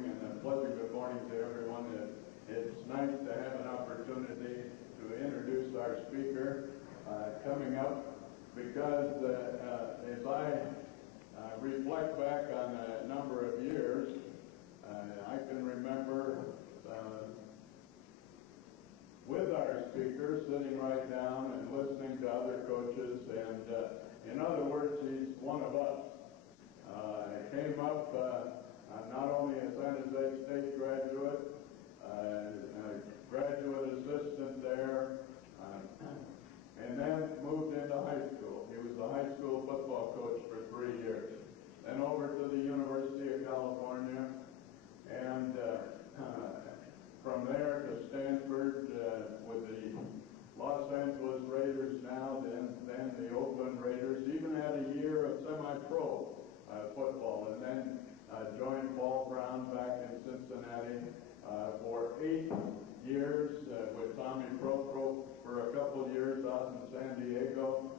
morning, and a pleasant good morning to everyone. It's nice to have an opportunity to introduce our speaker coming up, because as I reflect back on a number of years, I can remember with our speaker sitting right down and listening to other coaches, and in other words, he's one of us. He came up not only a San Jose State graduate, a graduate assistant there, and then moved into high school. He was the high school football coach for 3 years. Then over to the University of California, and from there to Stanford with the Los Angeles Raiders now, then the Oakland Raiders. Even had a year of semi-pro football, and then joined Paul Brown back in Cincinnati for 8 years with Tommy Pro for a couple years out in San Diego.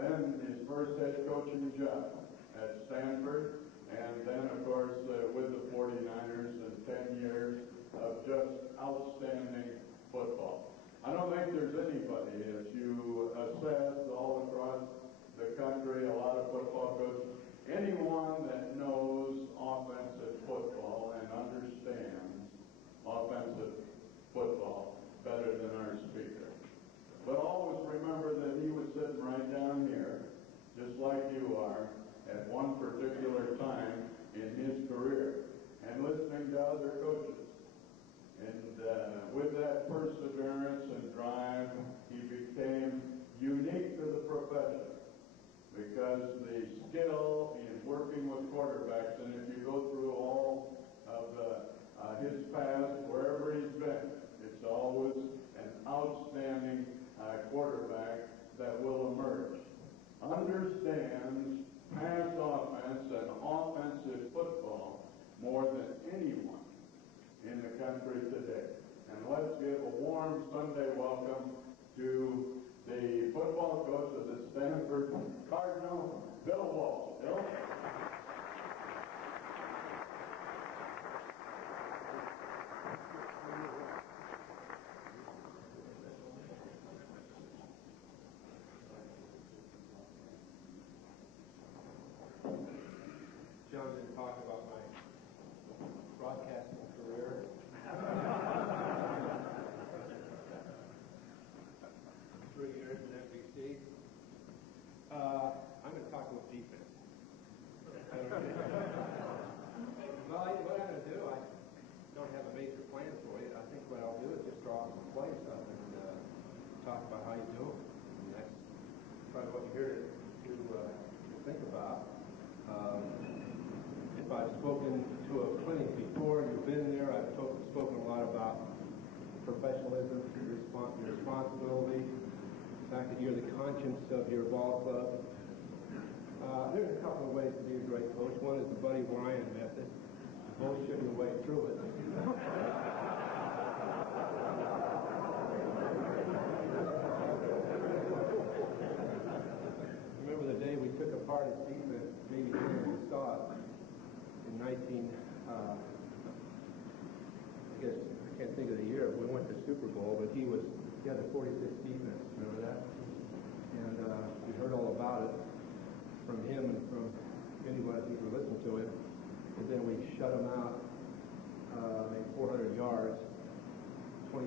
Then his first head coaching job at Stanford, and then of course with the 49ers, and 10 years of just outstanding football. I don't think there's anybody, as you assess all across the country, a lot of football coaches, anyone that knows offensive football and understands offensive football better than our speaker. But always remember that he was sitting right down here, just like you are, at one particular time in his career, and listening to other coaches. And with that perseverance and drive, he became unique to the profession, because the skill in working with quarterbacks, and if you go through all of his past, wherever he's been, it's always an outstanding quarterback that will emerge. Understands pass offense and offensive football more than anyone in the country today. And let's give a warm Sunday welcome to the football coach of the Stanford Cardinal, Bill Walsh. Bill? John didn't talk about my broadcasting career. 3 years in NBC. I'm going to talk about defense. Well, what I'm going to do, I don't have a major plan for you. I think what I'll do is just draw some plays up and talk about how you do them. And that's probably what you're here to think about. If I've spoken to a clinic before and you've been there, I've spoken a lot about professionalism, your responsibility, the fact that you're the conscience of your ball club. There's a couple of ways to be a great coach. One is the Buddy Ryan method, bullshitting your way through it. Remember the day we took apart his defense, maybe you saw it, in I guess, I can't think of the year, we went to Super Bowl, but he had the 46 defense, remember that? And we heard all about it from him and from anybody who listened to him. And then we shut him out, 400 yards, 23-0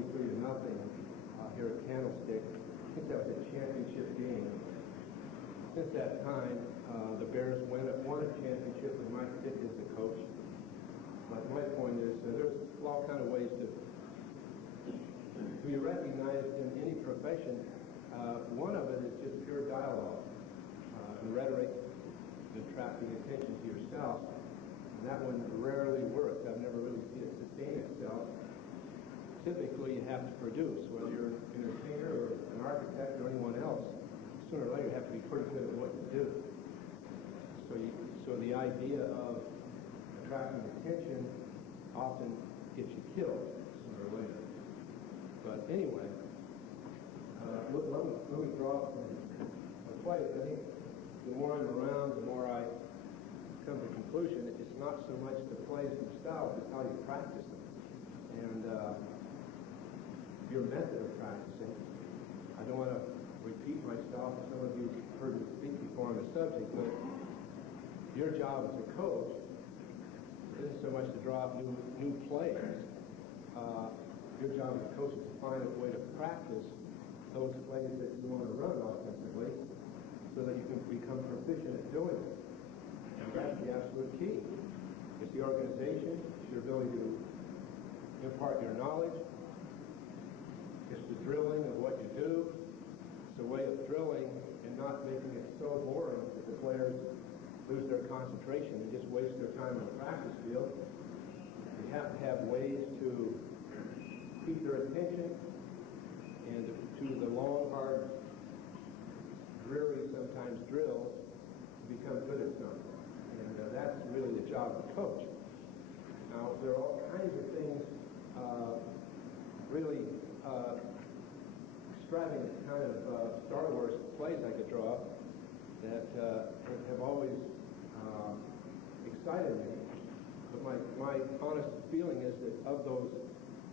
here at Candlestick. I think that was a championship game. Since that time, the Bears won a championship with Mike Dick as the coach. But my point is, there's all kind of ways to be recognized in any profession. One of it is just pure dialogue and rhetoric, attracting attention to yourself. And that one rarely works. I've never really seen it sustain itself. Typically, you have to produce, whether you're an entertainer or an architect or anyone else. Sooner or later, you have to be pretty good at what you do. So the idea of attracting attention often gets you killed sooner or later. But anyway, let me draw some plays. I think the more I'm around, the more I come to the conclusion that it's not so much the play plays themselves, it's how you practice them. And your method of practicing, I don't want to repeat myself. Some of you heard me speak before on the subject, but your job as a coach isn't so much to draw up new plays. Your job as a coach is to find a way to practice those plays that you want to run offensively so that you can become proficient at doing it. And that's the absolute key. It's the organization, it's your ability to impart your knowledge, it's the drilling of what you do, it's a way of drilling and not making it so boring that the players lose their concentration and just waste their time on the practice field. You have to have ways to keep their attention and to the long, hard, dreary sometimes drills to become good at something. And that's really the job of the coach. Now, there are all kinds of things, really extravagant kind of Star Wars plays I could draw that have always excited me. But my honest feeling is that of those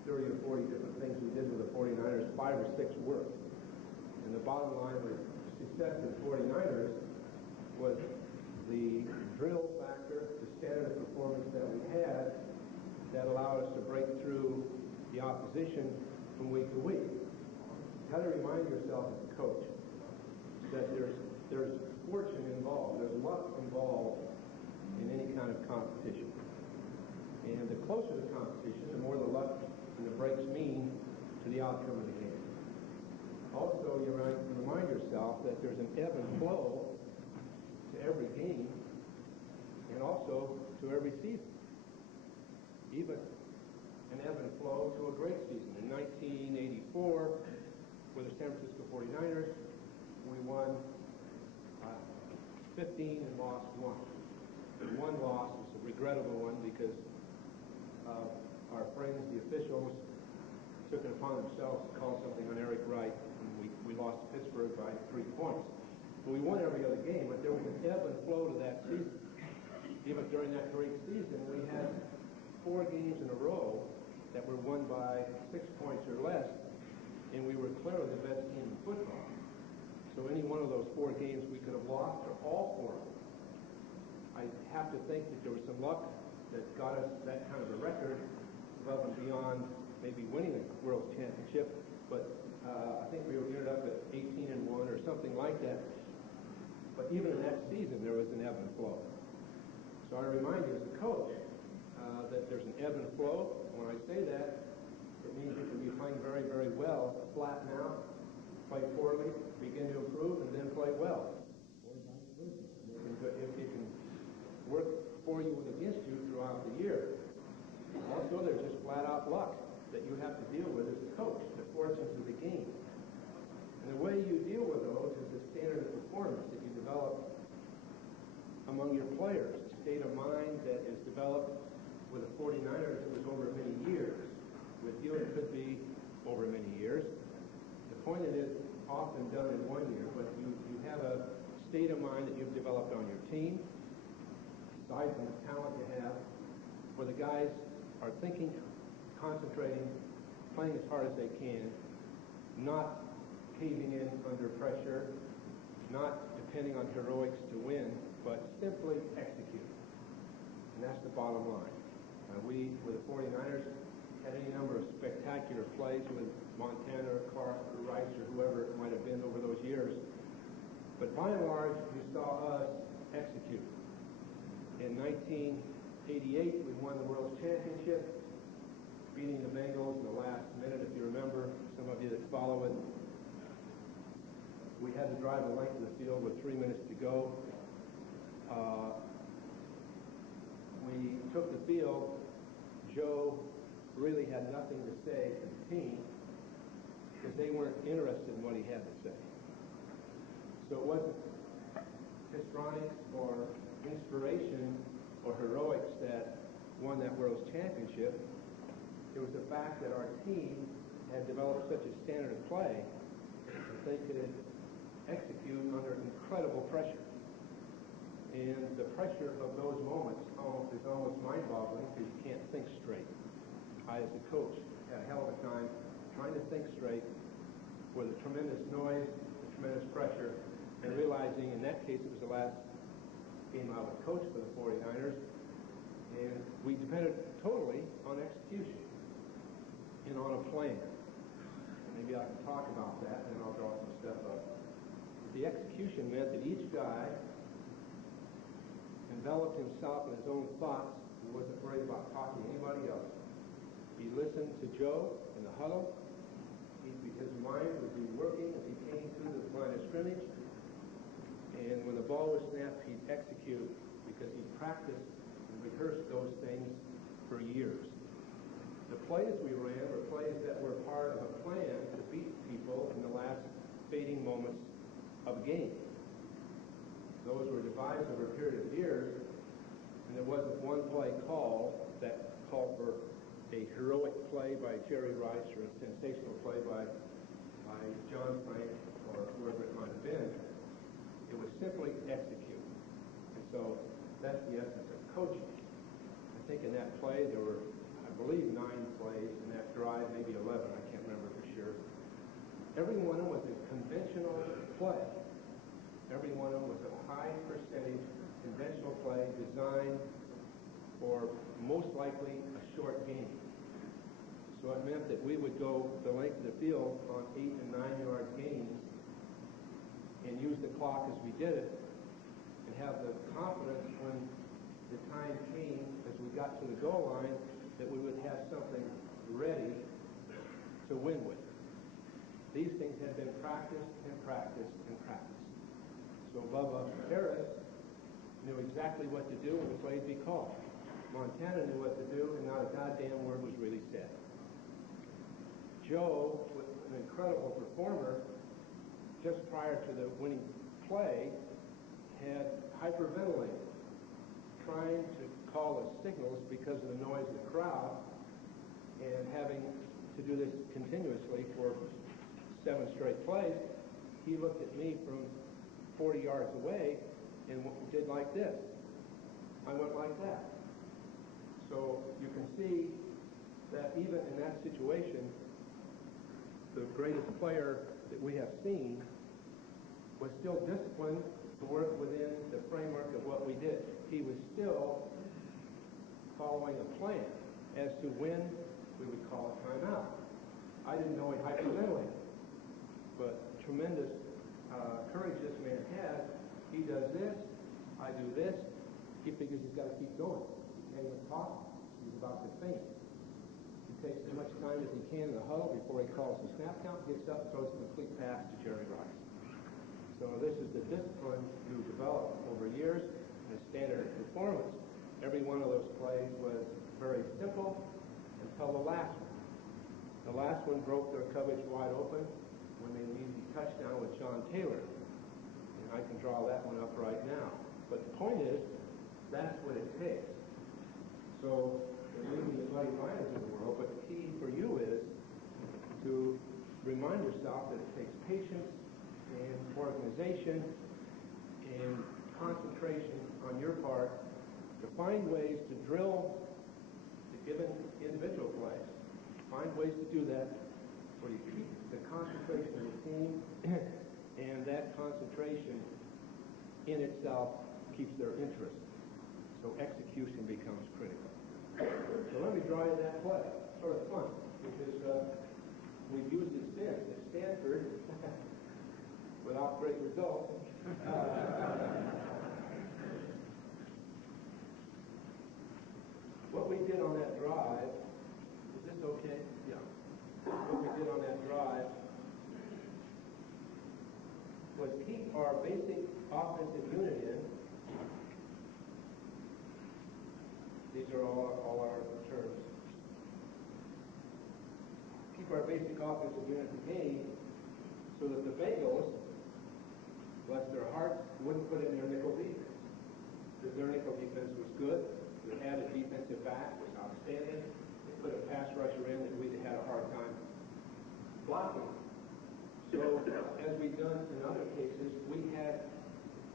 30 or 40 different things we did with the 49ers, 5 or 6 worked. And the bottom line with success of the 49ers was the drill factor, the standard of performance that we had that allowed us to break through the opposition from week to week. You got to remind yourself as a coach that there's fortune involved, there's luck involved in any kind of competition. And the closer the competition, the more the luck and the breaks mean to the outcome of the game. Also, you remind yourself that there's an ebb and flow to every game and also to every season. Even an ebb and flow to a great season. In 1984, with the San Francisco 49ers, we won 15 and lost 1. And one loss was a regrettable one because our friends, the officials, took it upon themselves to call something on Eric Wright, and we lost to Pittsburgh by 3 points. But we won every other game, but there was an ebb and flow to that season. Even during that great season, we had 4 games in a row that were won by 6 points or less, and we were clearly the best team in football. So any one of those 4 games we could have lost, or all 4 of them. I have to think that there was some luck that got us that kind of a record above and beyond maybe winning a World Championship, but I think we ended up at 18-1 or something like that. But even in that season, there was an ebb and flow. So I remind you as a coach that there's an ebb and flow. When I say that, it means you can be playing very, very well, flatten out, play poorly, begin to improve, and then play well. It can work for you and against you throughout the year. Also, there's just flat-out luck that you have to deal with as a coach, the fortunes of the game. And the way you deal with those is the standard of performance that you develop among your players, a state of mind that is developed with the 49ers that was over many years. With you, it could be over many years. The point it is often done in 1 year, but you have a state of mind that you've developed on your team, aside from the talent you have, where the guys are thinking, concentrating, playing as hard as they can, not caving in under pressure, not depending on heroics to win, but simply executing. And that's the bottom line. We, with the 49ers, had any number of spectacular plays with Montana or Clark or Rice or whoever it might have been over those years. But by and large, you saw us execute. In 1988, we won the World Championship, beating the Bengals in the last minute, if you remember, some of you that follow it. We had to drive the length of the field with 3 minutes to go. We took the field. Joe really had nothing to say to the team because they weren't interested in what he had to say. So it wasn't histrionics or inspiration or heroics that won that World Championship. It was the fact that our team had developed such a standard of play that they could execute under incredible pressure. And the pressure of those moments is almost mind-boggling because you can't think straight. I, as a coach, had a hell of a time trying to think straight with the tremendous noise, the tremendous pressure, and realizing in that case it was the last game I would coach for the 49ers, and we depended totally on execution and on a plan. Maybe I can talk about that, and then I'll draw some stuff up. The execution meant that each guy enveloped himself in his own thoughts and wasn't worried about talking to anybody else. He listened to Joe in the huddle. His mind would be working as he came through the line of scrimmage. And when the ball was snapped, he'd execute because he practiced and rehearsed those things for years. The plays we ran were plays that were part of a plan to beat people in the last fading moments of a game. Those were devised over a period of years, and there wasn't one play called that called for a heroic play by Jerry Rice or a sensational play by John Frank or whoever it might have been. It was simply execute. And so that's the essence of coaching. I think in that play there were, I believe, 9 plays in that drive, maybe 11, I can't remember for sure. Every one of them was a conventional play. Every one of them was a high percentage conventional play designed for most likely a short game. So it meant that we would go the length of the field on 8 and 9 yard gains and use the clock as we did it and have the confidence when the time came as we got to the goal line that we would have something ready to win with. These things had been practiced and practiced and practiced. So Bubba Harris knew exactly what to do when the plays be called. Montana knew what to do, and not a goddamn word was really said. Joe, an incredible performer, just prior to the winning play, had hyperventilated, trying to call the signals because of the noise of the crowd, and having to do this continuously for 7 straight plays. He looked at me from 40 yards away and did like this. I went like that. So you can see that even in that situation, the greatest player that we have seen was still disciplined to work within the framework of what we did. He was still following a plan as to when we would call a timeout. I didn't know he hyperventilated, but tremendous courage this man has. He does this, I do this. He figures he's got to keep going. He can't even talk. He's about to faint. He takes as much time as he can in the huddle before he calls the snap count, gets up, throws a complete pass to Jerry Rice. So this is the discipline you develop over years and a standard of performance. Every one of those plays was very simple until the last one. The last one broke their coverage wide open when they needed a touchdown with John Taylor. And I can draw that one up right now. But the point is, that's what it takes. So there may be Buddy Ryans in the world, but the key for you is to remind yourself that it takes patience and organization and concentration on your part to find ways to drill the given individual plays. Find ways to do that where you keep the concentration of the team, and that concentration in itself keeps their interest. So execution becomes critical. So let me draw you that play. Sort of fun, because we've used it since at Stanford without great results. What we did on that drive, is this okay? Yeah. What we did on that drive was keep our basic offensive unit in. These are all our terms. Keep our basic offensive unit in the game so that the Bengals, bless their hearts, wouldn't put in their nickel defense. Because their nickel defense was good. They had a defensive back, was outstanding. They put a pass rusher in that we had a hard time blocking. So, as we've done in other cases, we had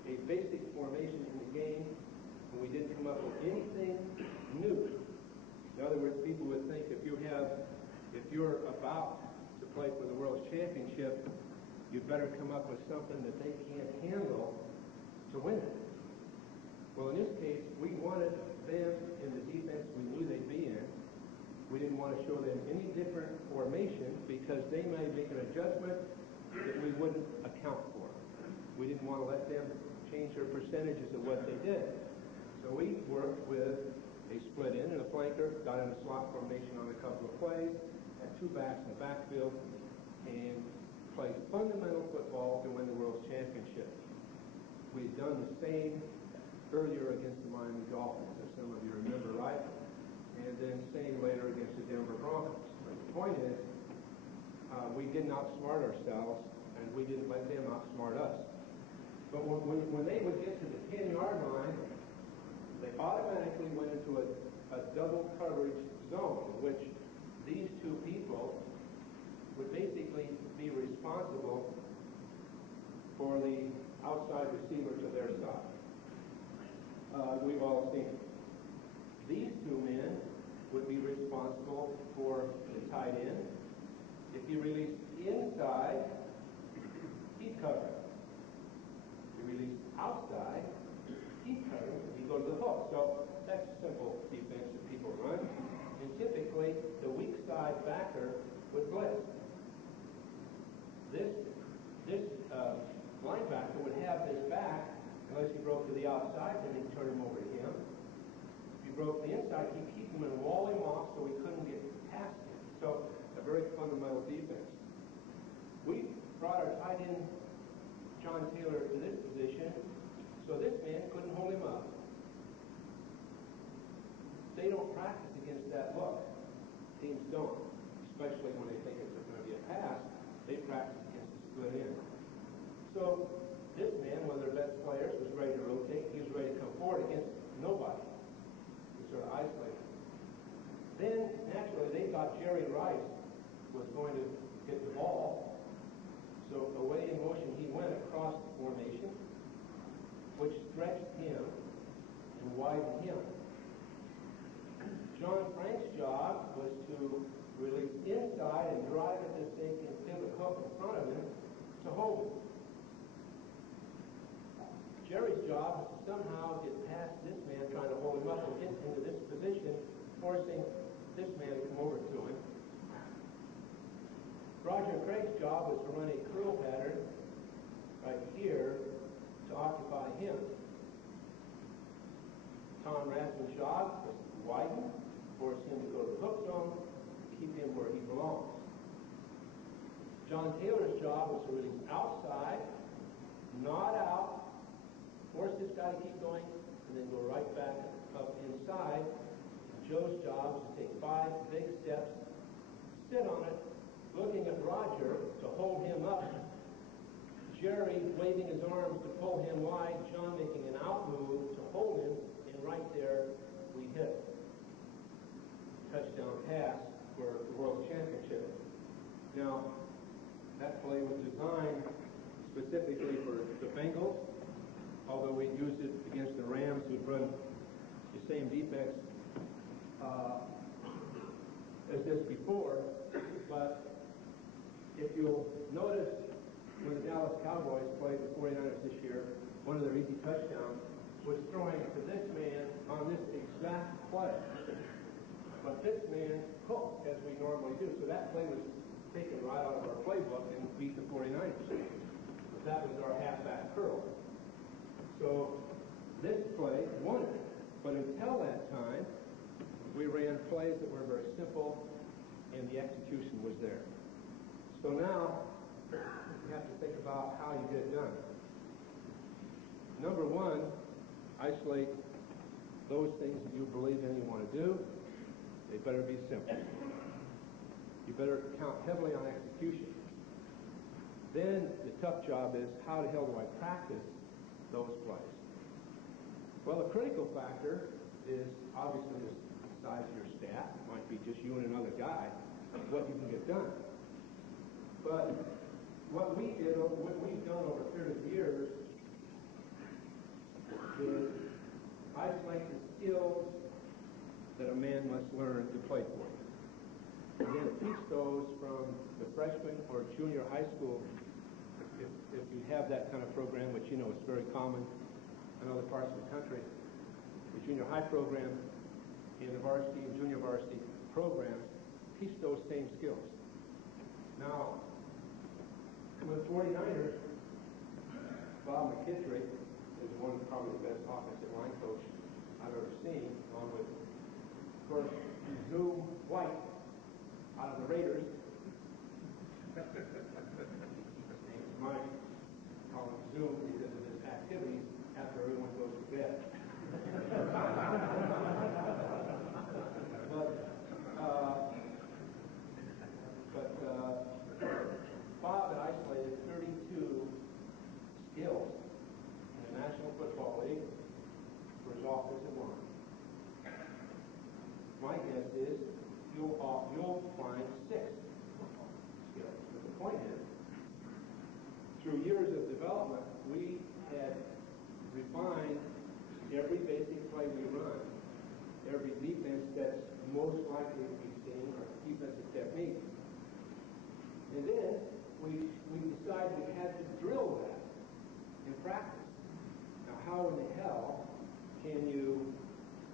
a basic formation in the game, and we didn't come up with anything new. In other words, people would think if you're about to play for the World Championship, you better come up with something that they can't handle to win it. Well, in this case, we wanted them in the defense we knew they'd be in. We didn't want to show them any different formation because they may make an adjustment that we wouldn't account for. We didn't want to let them change their percentages of what they did. So we worked with a split end and a flanker, got in a slot formation on a couple of plays, had two backs in the backfield, and played fundamental football to win the World Championship. We'd done the same earlier against the Miami Dolphins, as some of you remember, right? And then same later against the Denver Broncos. But the point is, we didn't outsmart ourselves, and we didn't let them outsmart us. But when they would get to the 10-yard line, they automatically went into a double coverage zone, in which these two people would basically be responsible for the outside receiver to their side. We've all seen it. These two men would be responsible for the tight end. If he released inside, he'd cover. If he released outside, he'd cover. He'd go to the hook. So that's a simple defense that people run. And typically, the weak side backer would blitz. This linebacker would have his back unless he broke to the outside, then he'd turn him over to him. If he broke the inside, he'd keep him and wall him off so he couldn't get past him. So a very fundamental defense. We brought our tight end, John Taylor, to this position so this man couldn't hold him up. They don't practice against that look. Teams don't, especially when they think it's going to be a pass. They practice against the split end. So this man, one of their best players, was ready to rotate. He was ready to come forward against nobody. He sort of isolated. Then, naturally, they thought Jerry Rice was going to get the ball. So away in motion, he went across the formation, which stretched him and widened him. John Frank's job was to release inside and drive at this thing and pivot hook in front of him to hold it. Jerry's job was to somehow get past this man trying to hold him up and get into this position, forcing this man to come over to him. Roger and Craig's job was to run a curl pattern right here to occupy him. Tom Rasmussen's job was to widen, force him to go to the hook zone, keep him where he belongs. John Taylor's job was to release outside, nod out, force this guy to keep going, and then go right back up inside. Joe's job was to take 5 big steps, sit on it, looking at Roger to hold him up, Jerry waving his arms to pull him wide, John making an out move to hold him, and right there we hit. Touchdown pass for the World Championship. Now, that play was designed specifically for the Bengals, although we used it against the Rams, who'd run the same defense as this before. But if you'll notice, when the Dallas Cowboys played the 49ers this year, one of their easy touchdowns was throwing to this man on this exact play. But this man hooked, as we normally do. So that play was taken right out of our playbook and beat the 49ers. But that was our halfback curl. So this play won it. But until that time, we ran plays that were very simple, and the execution was there. So now, you have to think about how you get it done. Number one, isolate those things that you believe in you want to do. They better be simple. You better count heavily on execution. Then the tough job is, how the hell do I practice those plays? Well, the critical factor is obviously the size of your staff. It might be just you and another guy, what you can get done. But what we've done over a period of years is isolate the skills that a man must learn to play for you. And then teach those from the freshman or junior high school, if you have that kind of program, which you know is very common in other parts of the country. The junior high program and the varsity and junior varsity programs teach those same skills. Now, with 49ers, Bob McKittrick is probably the best offensive line coach I've ever seen, along with, of course, Zoom White out of the Raiders. His name's Mike. Call him Zoom because of his activities after everyone goes to bed. Bob had isolated 32 skills in the National Football League for his offensive line. My guess is you'll find 6 skills. But the point is, through years of development, we had refined every basic play we run, every defense that's most likely to be seen, or defensive technique. And then we decided we had to drill that in practice. Now, how in the hell can you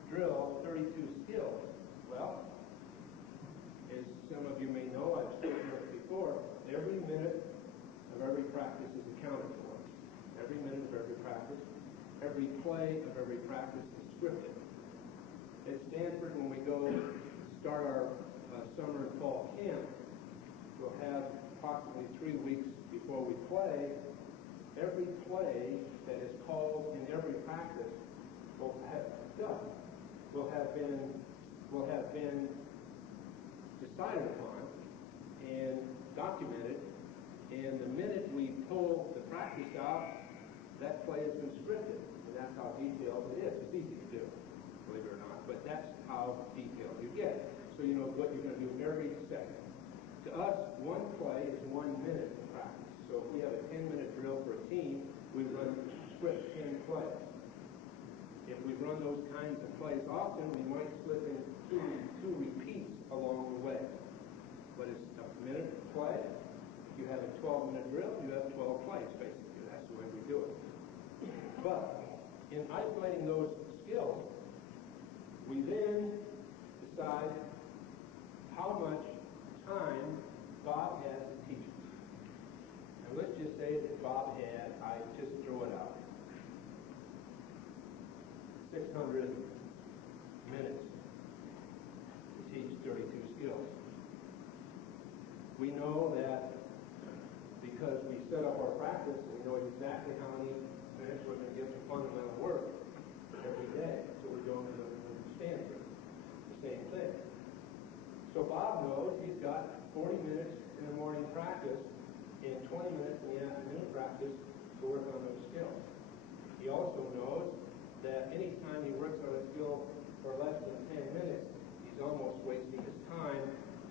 drill 32 skills? Well, as some of you may know, I've spoken of it before, every minute of every practice is accounted for. Every minute of every practice, every play of every practice is scripted. At Stanford, when we go start our summer and fall camp, we'll have approximately 3 weeks before we play. Every play that is called in every practice will have been decided upon and documented. And the minute we pull the practice out, that play has been scripted. And that's how detailed it is. It's easy to do, believe it or not, but that's how detailed you get. So you know what you're going to do every second. To us, one play is 1 minute of practice. So if we have a 10-minute drill for a team, we run script 10 plays. If we run those kinds of plays often, we might slip in two repeats along the way. But it's a minute play. If you have a 12-minute drill, you have 12 plays, basically. That's the way we do it. But in isolating those skills, we then decide how much time Bob has to teach us. Now let's just say that Bob had, I just throw it out, 600 minutes to teach 32 skills. We know that because we set up our practice and we know exactly how many minutes we're going to give to fundamental work every day. So we're doing it in Stanford, the same thing. So Bob knows he's got 40 minutes in the morning practice and 20 minutes in the afternoon practice to work on those skills. He also knows that any time he works on a skill for less than 10 minutes, he's almost wasting his time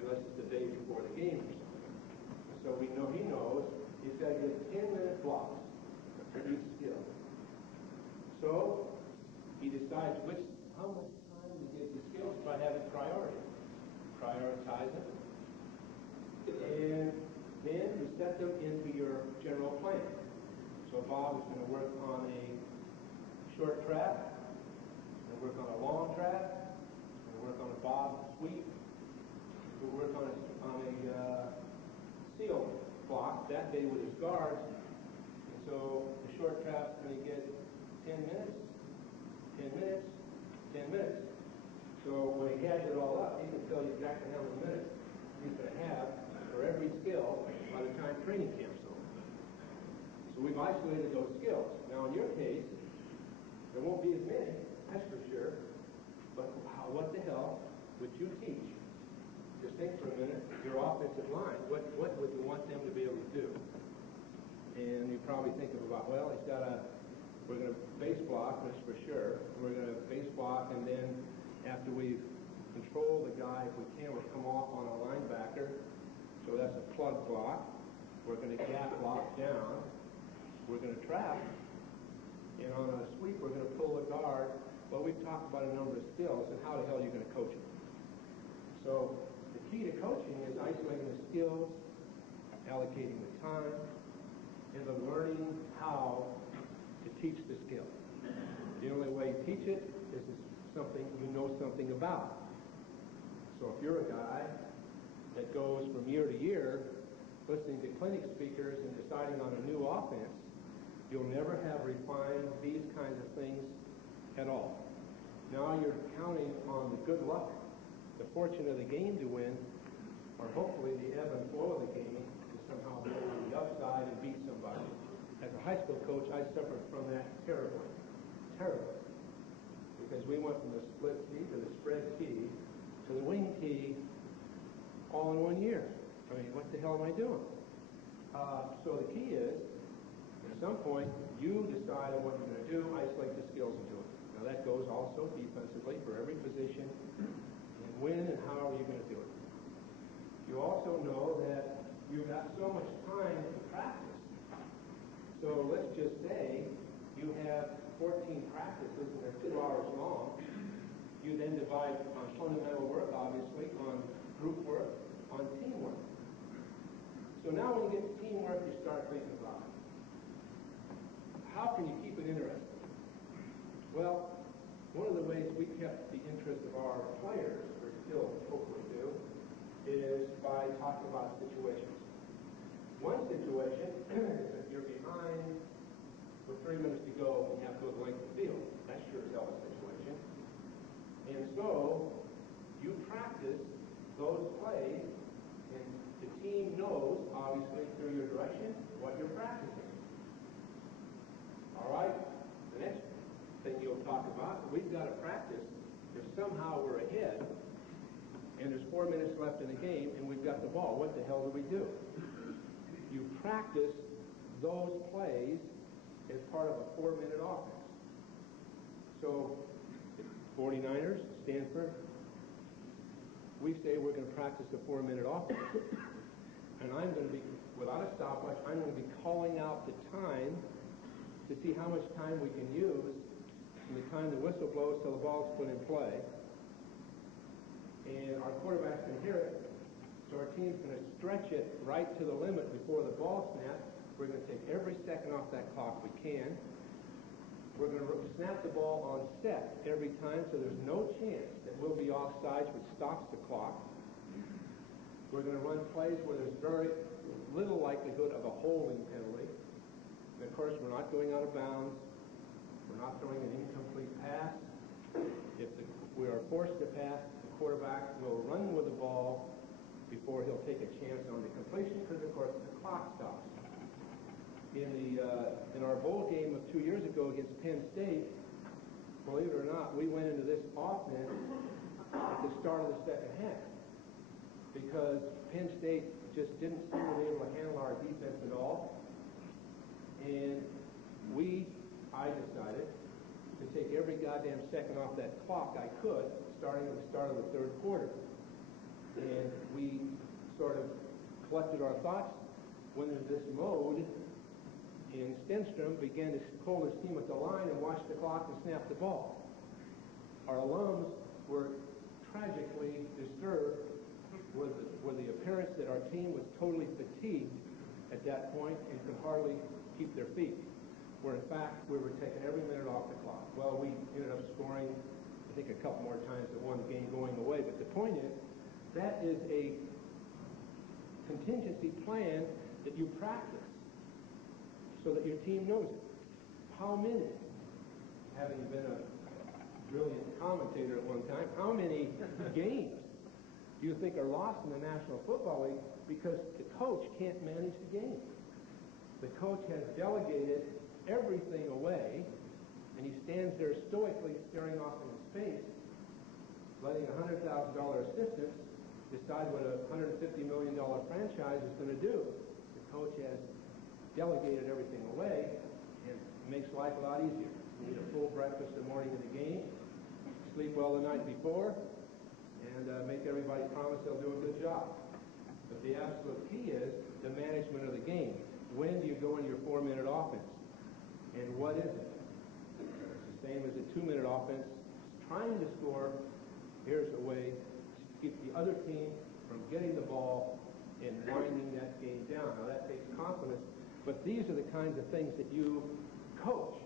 unless it's the day before the game or something. So he knows he's got to get 10-minute blocks for each skill. So he decides how much time to give the skills by having priority. Prioritize it, and then you set them into your general plan. So Bob is going to work on a short trap, he's going to work on a long trap, he's going to work on a bob sweep, he'll work on a seal block that day with his guards. And so the short trap's going to get 10 minutes, 10 minutes, 10 minutes. So when he adds it all up, he can tell you exactly how many minutes he's going to have for every skill by the time training camp's over. So we've isolated those skills. Now in your case, there won't be as many, that's for sure. But what the hell would you teach? Just think for a minute, your offensive line. What would you want them to be able to do? And you're probably thinking about, well, we're going to base block, that's for sure. We're going to base block, and then after we've controlled the guy, if we can, we'll come off on a linebacker. So that's a plug block. We're going to gap block down. We're going to trap. And on a sweep, we're going to pull a guard. Well, we've talked about a number of skills and how the hell you're going to coach it. So the key to coaching is isolating the skills, allocating the time, and the learning how to teach the skill. The only way you teach it is something you know something about. So if you're a guy that goes from year to year listening to clinic speakers and deciding on a new offense, you'll never have refined these kinds of things at all. Now you're counting on the good luck, the fortune of the game to win, or hopefully the ebb and flow of the game to somehow be on the upside and beat somebody. As a high school coach, I suffered from that terribly. Because we went from the split tee to the spread tee to the wing tee all in 1 year. I mean, what the hell am I doing? So the key is, at some point, you decide on what you're going to do, isolate the skills and do it. Now that goes also defensively for every position, and when and how are you going to do it. You also know that you've got so much time to practice. So let's just say you have 14 practices and they're 2 hours long. You then divide on fundamental work, obviously, on group work, on teamwork. So now when you get to teamwork, you start thinking about it. How can you keep it interesting? Well, one of the ways we kept the interest of our players, or still hopefully do, is by talking about situations. One situation is if you're behind with 3 minutes to go and you have to go the length of the field. That sure is hell a situation. And so you practice those plays, and the team knows, obviously, through your direction, what you're practicing. All right? The next thing you'll talk about, we've got to practice if somehow we're ahead and there's 4 minutes left in the game and we've got the ball. What the hell do we do? You practice those plays as part of a 4-minute offense. So, 49ers, Stanford, we say we're going to practice a 4-minute offense. And I'm going to be, without a stopwatch, I'm going to be calling out the time to see how much time we can use from the time the whistle blows till the ball's put in play. And our quarterback's going to hear it. So our team's going to stretch it right to the limit before the ball snaps. We're going to take every second off that clock we can. We're going to snap the ball on set every time, so there's no chance that we'll be offsides, which stops the clock. We're going to run plays where there's very little likelihood of a holding penalty. And of course, we're not going out of bounds. We're not throwing an incomplete pass. If we are forced to pass, the quarterback will run with the ball before he'll take a chance on the completion, because of course the clock stops. In our bowl game of 2 years ago against Penn State, believe it or not, we went into this offense at the start of the second half because Penn State just didn't seem to be able to handle our defense at all. And I decided to take every goddamn second off that clock I could, starting at the start of the third quarter. And we sort of collected our thoughts, went into this mode, and Stenstrom began to pull his team at the line and watch the clock and snap the ball. Our alums were tragically disturbed with the appearance that our team was totally fatigued at that point and could hardly keep their feet, where in fact we were taking every minute off the clock. Well, we ended up scoring, I think, a couple more times that won the game going away. But the point is, that is a contingency plan that you practice so that your team knows it. How many, having been a brilliant commentator at one time, how many games do you think are lost in the National Football League because the coach can't manage the game? The coach has delegated everything away, and he stands there stoically staring off in space, letting a $100,000 assistant decide what a $150 million franchise is going to do. The coach has delegated everything away and makes life a lot easier. You eat a full breakfast the morning of the game, sleep well the night before, and make everybody promise they'll do a good job. But the absolute key is the management of the game. When do you go into your 4-minute offense? And what is it? same as a 2-minute offense, trying to score. Here's a way to keep the other team from getting the ball and winding that game down. Now, that takes confidence, but these are the kinds of things that you coach.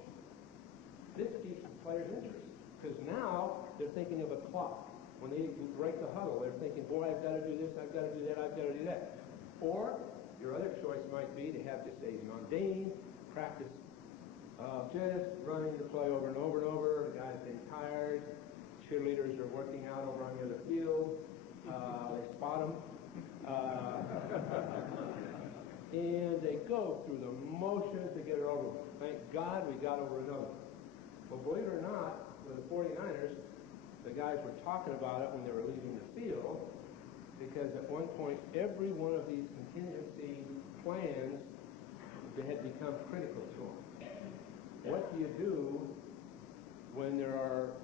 This keeps the players interested, because now they're thinking of a clock. When they break the huddle, they're thinking, boy, I've got to do this, I've got to do that, I've got to do that. Or your other choice might be to have just a mundane practice of just running the play over and over and over. The guys are getting tired. Cheerleaders are working out over on the other field. They spot them. And they go through the motions to get it over. Thank God we got over another. Well, believe it or not, with the 49ers, the guys were talking about it when they were leaving the field, because at one point, every one of these contingency plans had become critical to them. What do you do when there are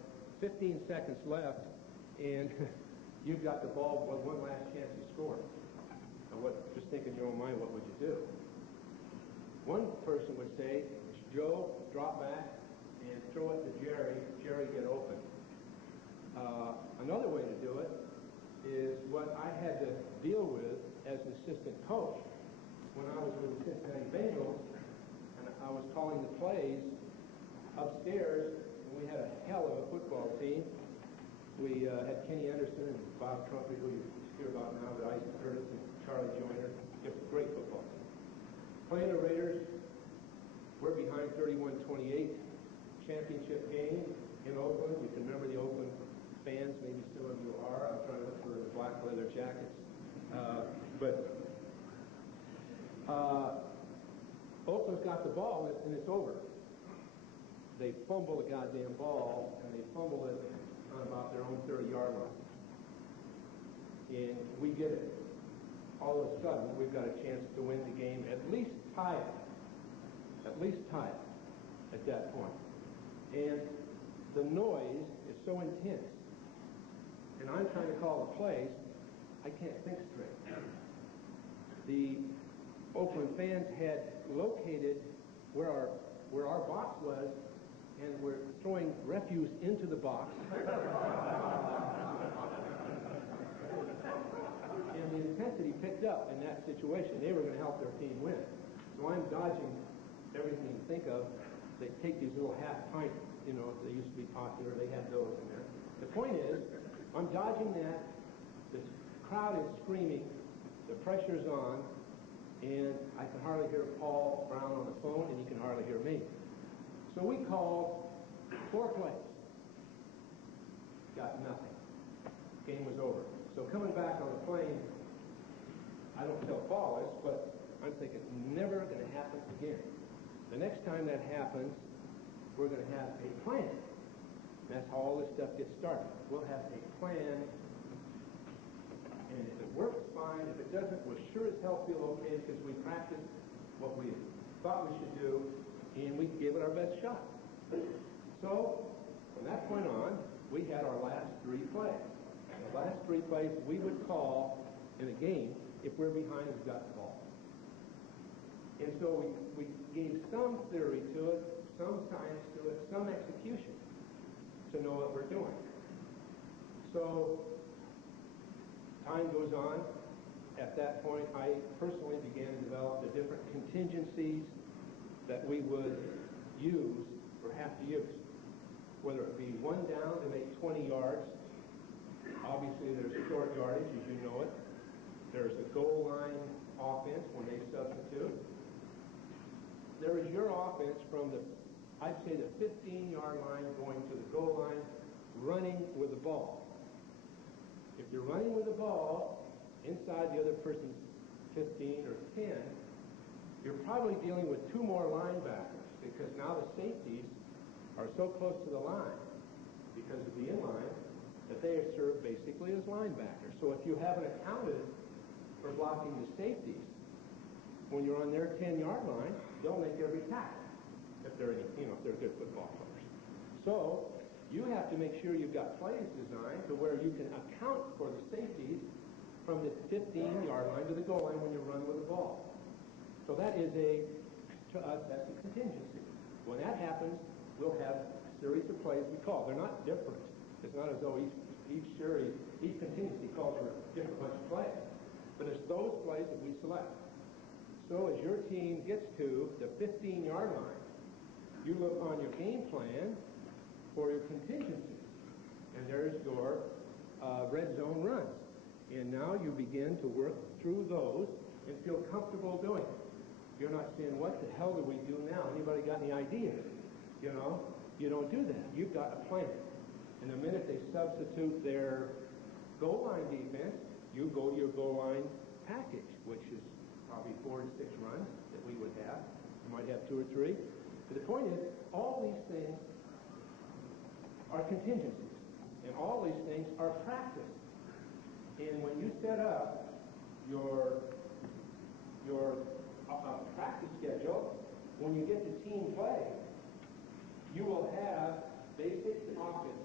15 seconds left and you've got the ball with one last chance to score? Now, just think in your own mind, what would you do? One person would say, Joe, drop back and throw it to Jerry. Jerry, get open. Another way to do it is what I had to deal with as an assistant coach when I was with the Cincinnati Bengals, and I was calling the plays upstairs, and we had a hell of a football team. We had Kenny Anderson and Bob Trumpy, who you hear about now, but Isaac Curtis and Charlie Joyner. Just a great football team. Playing the Raiders, we're behind 31-28. Championship game in Oakland. You can remember the Oakland fans, maybe some of you are. I'm trying to look for the black leather jackets. Oakland's got the ball, and it's over. They fumble the goddamn ball, and they fumble it on about their own 30-yard line. And we get it. All of a sudden, we've got a chance to win the game, at least tie it. At least tie it at that point. And the noise is so intense. And I'm trying to call the plays, I can't think straight. The Oakland fans had located where our box was, and were throwing refuse into the box. And the intensity picked up in that situation. They were going to help their team win. So I'm dodging everything you think of. They take these little half pint, they used to be popular. They had those in there. The point is, I'm dodging that. The crowd is screaming. The pressure's on. And I can hardly hear Paul Brown on the phone, and he can hardly hear me. So we called 4 plays. Got nothing. Game was over. So coming back on the plane, I don't feel flawless, but I'm thinking, never going to happen again. The next time that happens, we're going to have a plan. That's how all this stuff gets started. We'll have a plan, and if it works, fine. If it doesn't, we'll sure as hell feel okay because we practiced what we thought we should do, and we gave it our best shot. So, from that point on, we had our last 3 plays. The last 3 plays we would call in a game if we're behind and we've got the ball. And so we gave some theory to it, some science to it, some execution to know what we're doing. So time goes on. At that point, I personally began to develop the different contingencies that we would use or have to use. Whether it be 1 down to make 20 yards. Obviously, there's short yardage, as you know it. There's a goal line offense when they substitute. There is your offense from I'd say the 15-yard line going to the goal line, running with the ball. If you're running with the ball inside the other person's 15 or 10, you're probably dealing with 2 more linebackers because now the safeties are so close to the line because of the inline that they are served basically as linebackers. So if you haven't accounted for blocking the safeties, when you're on their 10-yard line, they'll make every tackle if they're if they're good football players. So you have to make sure you've got plays designed to where you can account for the safeties from the 15-yard line to the goal line when you run with the ball. So that is to us, that's a contingency. When that happens, we'll have series of plays we call. They're not different. It's not as though each series, each contingency calls for a different bunch of plays. But it's those plays that we select. So as your team gets to the 15-yard line, you look on your game plan for your contingencies. And there's your red zone runs. And now you begin to work through those and feel comfortable doing it. You're not saying, what the hell do we do now? Anybody got any ideas? You know, you don't do that. You've got a plan. And the minute they substitute their goal line defense, you go to your goal line package, which is probably 4 to 6 runs that we would have. You might have 2 or 3. But the point is, all these things are contingencies. And all these things are practice. And when you set up your practice schedule, when you get to team play, you will have basic offense.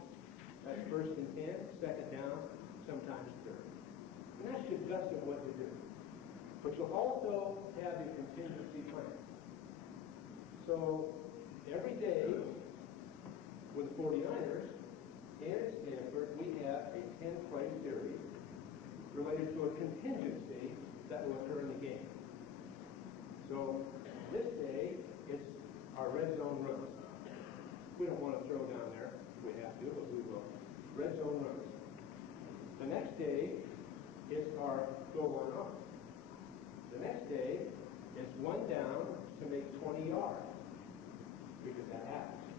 That's 1st and 10, 2nd down, sometimes 3rd. And that's your gist of what to do. But you'll also have your contingency plan. So every day with the 49ers and Stanford, we have a 10-play series related to a contingency that will occur in the game. So this day, it's our red zone runs. We don't want to throw down there. We have to, but we will. Red zone runs. The next day, it's our goal line off. The next day, it's 1 down to make 20 yards, because that happens.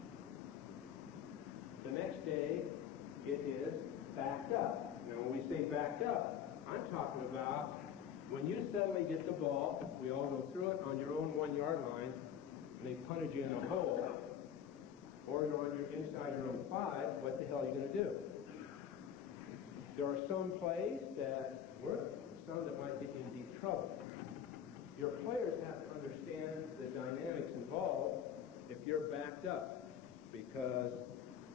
The next day, it is backed up. Now, when we say backed up, I'm talking about when you suddenly get the ball, we all go through it on your own 1-yard line, and they punted you in a hole, or you're on your inside your own 5, what the hell are you going to do? There are some plays that work, some that might get you in deep trouble. Your players have to understand the dynamics involved if you're backed up, because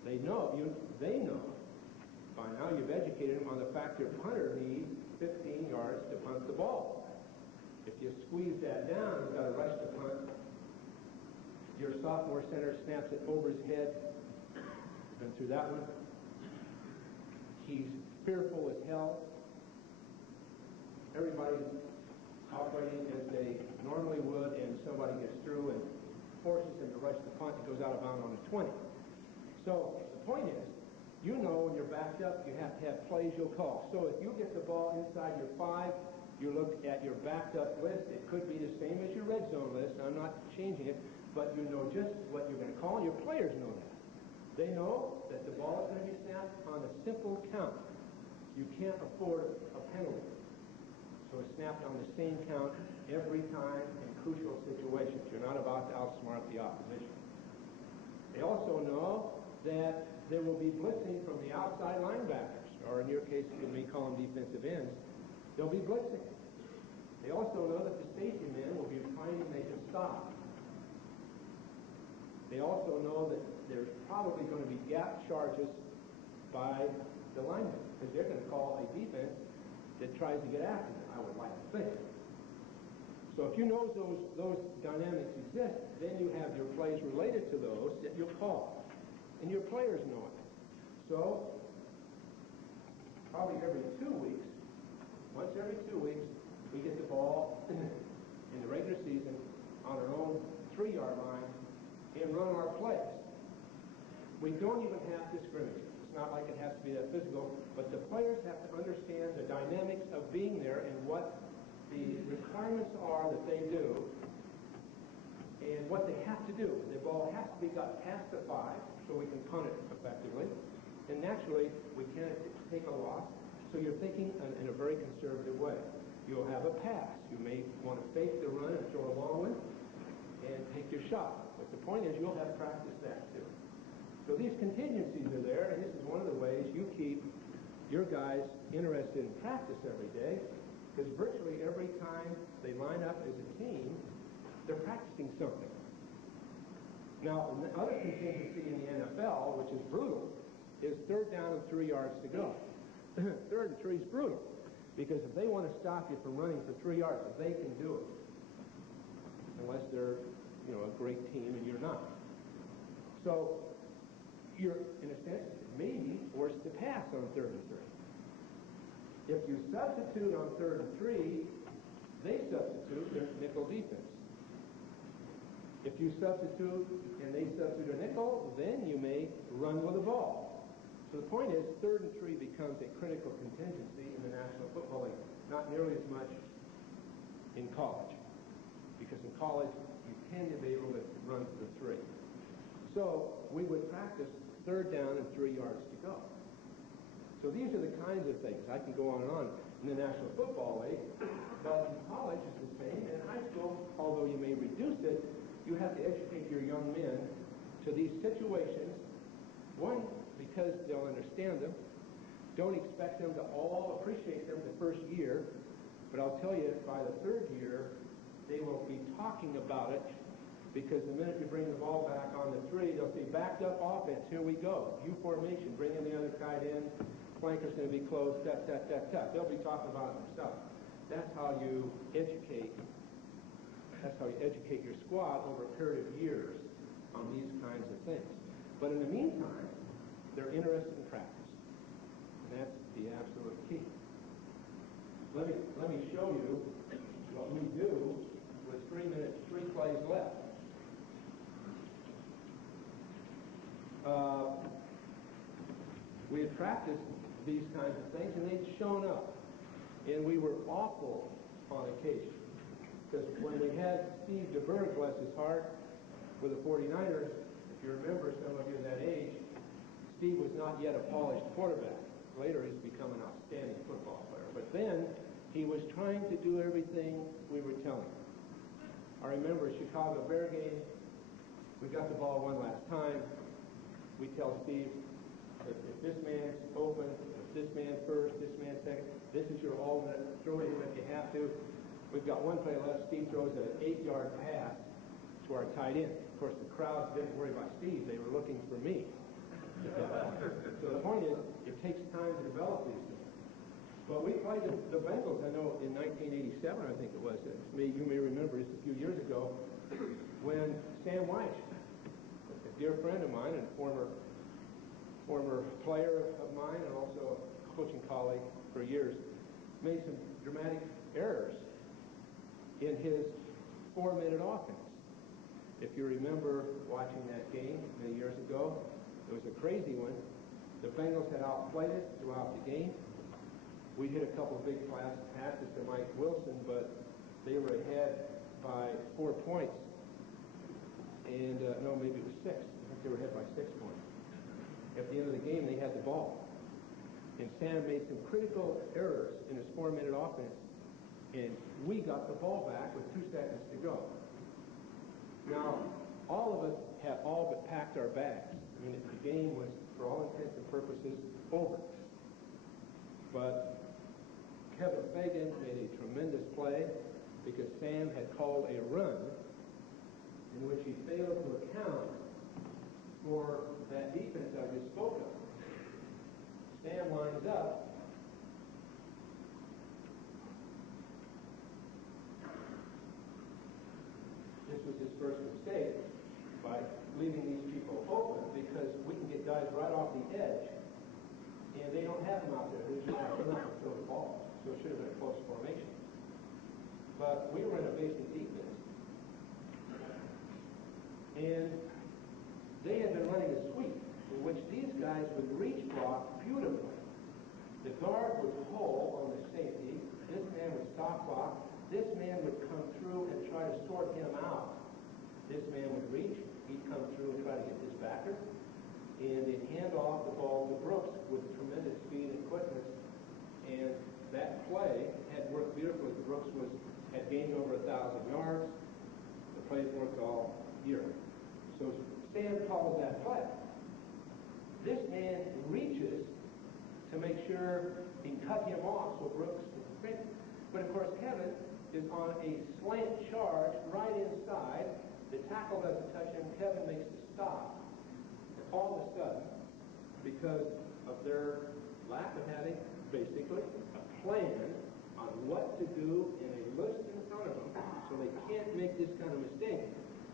they know, by now you've educated them on the fact your punter needs 15 yards to punt the ball. If you squeeze that down, you've got to rush the punt. Your sophomore center snaps it over his head. You've been through that one. He's fearful as hell. Everybody's operating as they normally would, and somebody gets through and forces him to rush the punt. It goes out of bounds on the 20. So the point is, you know when you're backed up, you have to have plays you'll call. So if you get the ball inside your 5, you look at your backed up list. It could be the same as your red zone list. I'm not changing it, but you know just what you're going to call. Your players know that. They know that the ball is going to be snapped on a simple count. You can't afford a penalty. So it's snapped on the same count every time in crucial situations. You're not about to outsmart the opposition. They also know that there will be blitzing from the outside linebackers, or in your case, you may call them defensive ends. They'll be blitzing. They also know that the safety men will be trying to make a stop. They also know that there's probably going to be gap charges by the linemen, because they're going to call a defense that tries to get after them, I would like to think. So if you know those dynamics exist, then you have your plays related to those that you'll call. And your players know it. So, probably every 2 weeks, once every 2 weeks, we get the ball in the regular season on our own 3-yard line and run our plays. We don't even have to scrimmage. It's not like it has to be that physical, but the players have to understand the dynamics of being there and what the requirements are that they do and what they have to do. The ball has to be got past the 5 so we can punt it effectively. And naturally, we can't take a loss, so you're thinking in a very conservative way. You'll have a pass. You may want to fake the run and throw a long one and take your shot. But the point is, you'll have practiced that too. So these contingencies are there, and this is one of the ways you keep your guys interested in practice every day, because virtually every time they line up as a team, they're practicing something. Now, another contingency in the NFL, which is brutal, is 3rd down and 3 yards to go. 3rd and 3 is brutal, because if they want to stop you from running for 3 yards, they can do it, unless they're, a great team and you're not. So you're, in a sense, maybe forced to pass on 3rd and 3. If you substitute on 3rd and 3, they substitute their nickel defense. If you substitute and they substitute a nickel, then you may run with the ball. So the point is, 3rd and 3 becomes a critical contingency in the National Football League. Not nearly as much in college, because in college you tend to be able to run to the 3. So we would practice 3rd down and 3 yards to go. So these are the kinds of things. I can go on and on in the National Football League, but in college it's the same. In high school, although you may reduce it, you have to educate your young men to these situations. One, because they'll understand them. Don't expect them to all appreciate them the first year, but I'll tell you, by the 3rd year, they will be talking about it, because the minute you bring the ball back on the 3, they'll say, backed up offense, here we go. U formation, bring in the other tight end, flanker's going to be closed, They'll be talking about it themselves. That's how you educate. That's how you educate your squad over a period of years on these kinds of things. But in the meantime, they're interested in practice. And that's the absolute key. Let me show you what we do with 3 minutes, 3 plays left. We had practiced these kinds of things, and they'd shown up. And we were awful on occasion. Because when we had Steve DeBerg, bless his heart, with the 49ers, if you remember, some of you that age, Steve was not yet a polished quarterback. Later, he's become an outstanding football player. But then, he was trying to do everything we were telling him. I remember a Chicago Bear game. We got the ball one last time. We tell Steve, if this man's open, if this man first, this man second, this is your alternate. Throw it in if you have to. We've got one play left. Steve throws an 8-yard pass to our tight end. Of course, the crowd didn't worry about Steve. They were looking for me. So the point is, it takes time to develop these things. But we played the Bengals, I know, in 1987, I think it was. You may remember this a few years ago, when Sam Walsh, a dear friend of mine and former player of mine and also a coaching colleague for years, made some dramatic errors in his 4-minute offense. If you remember watching that game many years ago, it was a crazy one. The Bengals had outplayed it throughout the game. We hit a couple of big passes to Mike Wilson, but they were ahead by 4 points. And, no, maybe it was 6. I think they were ahead by 6 points. At the end of the game, they had the ball. And Sam made some critical errors in his 4-minute offense. And we got the ball back with 2 seconds to go. Now, all of us had all but packed our bags. I mean, the game was, for all intents and purposes, over. But Kevin Fagan made a tremendous play because Sam had called a run in which he failed to account for that defense I just spoke of. Sam lines up. This was his first mistake by leaving these people open, because we can get guys right off the edge, and they don't have them out there. They're just not going to throw the ball. So it should have been a close formation. But we were in a basic defense. And they had been running a sweep, in which these guys would reach block beautifully. The guard would pull on the safety. This man would stop block. This man would come through and try to sort him out. This man would reach. He'd come through and try to get this backer. And they'd hand off the ball to Brooks with tremendous speed and quickness. And that play had worked beautifully. Brooks had gained over 1,000 yards. The play worked all year. So Sam calls that play. This man reaches to make sure he can cut him off so Brooks can finish. But of course, Kevin is on a slant charge right inside. The tackle doesn't touch him. Kevin makes the stop. All of a sudden, because of their lack of having, basically, a plan on what to do in a list in front of them, so they can't make this kind of mistake,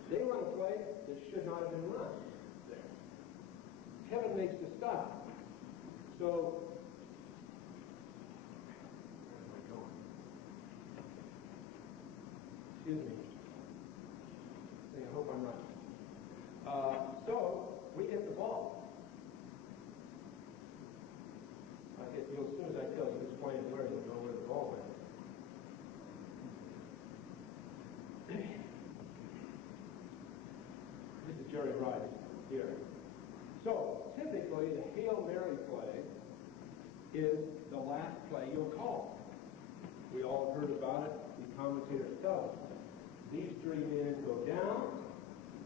they run a play that should not have been run there. Kevin makes the stop. So, where am I going? Excuse me. I hope I'm right. So, we get the ball. As soon as I tell you who's playing where, you'll know where the ball went. This is Jerry Rice here. So, typically, the Hail Mary play is the last play you'll call. We all heard about it. The commentators tell us. These three men go down,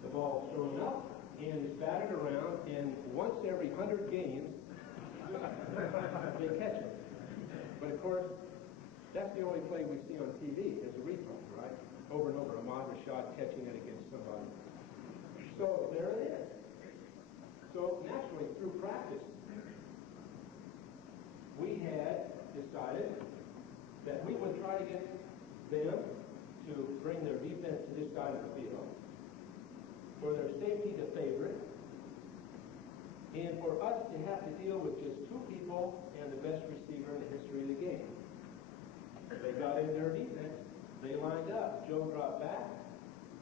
the ball's thrown up, and is batted around, and once every 100 games, they catch it. But of course, that's the only play we see on TV. There's a replay, right? Over and over, Ahmad Rashad catching it against somebody. So there it is. So naturally, through practice, we had decided that we would try to get them to bring their defense to this side of the field, for their safety to favor it, and for us to have to deal with just two people and the best receiver in the history of the game. They got in their defense. They lined up. Joe dropped back,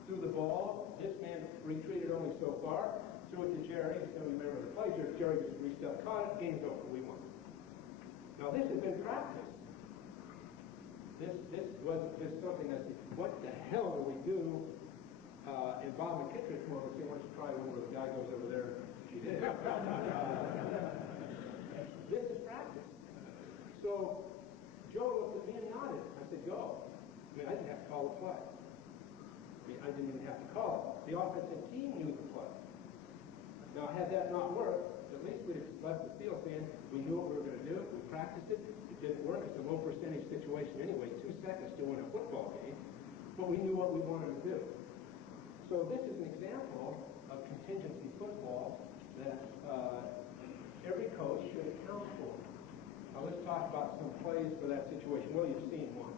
threw the ball. This man retreated only so far. Threw it to Jerry. Still remember the play. Jerry just reached up, caught it. Game's over. We won. Now this has been practice. This wasn't just something that, what the hell do we do? And Bob McKittrick told us, he wants to try one where the guy goes over there. She did. This is practice. So Joe looked at me and nodded. I said, go. I mean, I didn't have to call the play. I mean, I didn't even have to call it. The offensive team knew the play. Now, had that not worked, at least we'd have left the field saying, we knew what we were going to do. We practiced it. It didn't work. It's a low percentage situation anyway. 2 seconds to win a football game. But we knew what we wanted to do. So this is an example of contingency football that every coach should account for. Now let's talk about some plays for that situation. Well, you've seen one.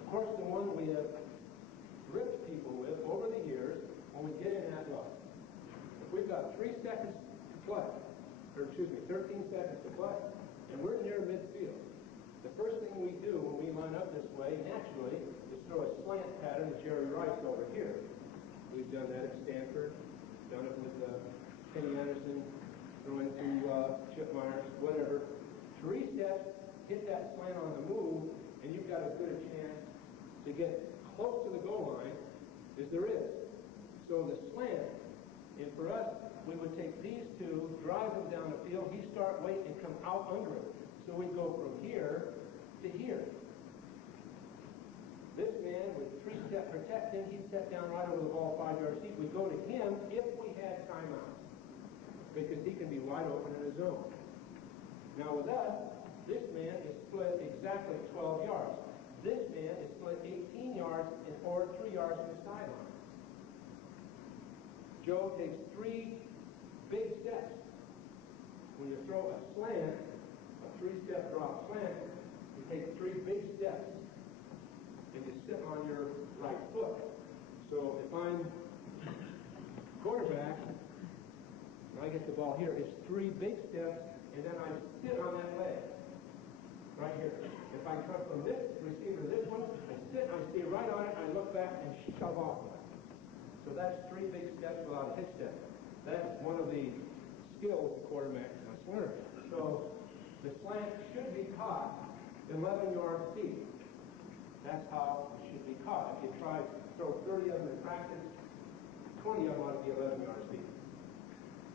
Of course, the one we have ripped people with over the years when we get in that low. If we've got 3 seconds to play, or excuse me, 13 seconds to play, and we're near midfield, the first thing we do when we line up this way, naturally, is throw a slant pattern to Jerry Rice over here. We've done that at Stanford, done it with Kenny Anderson, throwing to Chip Myers, whatever. 3 steps, hit that slant on the move, and you've got as good a chance to get close to the goal line as there is. So the slant, and for us, we would take these two, drive them down the field, he start weight and come out under it. So we go from here to here. This man with 3-step protecting, he'd step down right over the ball 5 yards deep. We go to him if we had timeouts, because he can be wide open in his zone. Now with us, this man is split exactly 12 yards. This man is split 18 yards or 3 yards from the sideline. Joe takes 3 big steps. When you throw a slant, a 3-step drop slant, you take 3 big steps and you sit on your right foot. So if I'm quarterback and I get the ball here, it's 3 big steps and then I sit on that leg right here. If I come from this receiver to this one, I sit, I stay right on it, I look back and shove off of it. So that's 3 big steps without a hitch step. That's one of the skills the quarterback must learn. So the slant should be caught 11 yards deep. That's how it should be caught. If you try to throw 30 of them in practice, 20 of them ought to be 11 yards deep.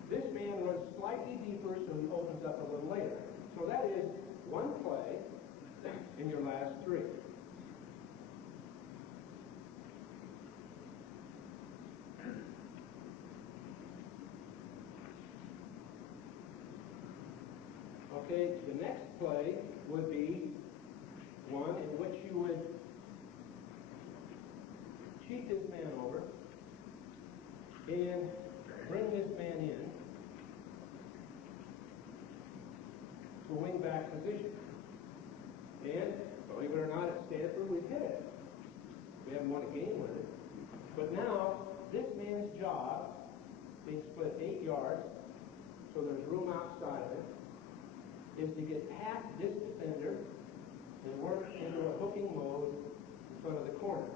This man runs slightly deeper so he opens up a little later. So that is 1 play in your last 3. Okay, the next play would be one in which you would cheat this man over and bring this man in to wing-back position. And, believe it or not, at Stanford, we've hit it. We haven't won a game with it. But now, this man's job, being split 8 yards, so there's room outside of it, is to get past this defender and work into a hooking mode in front of the corner.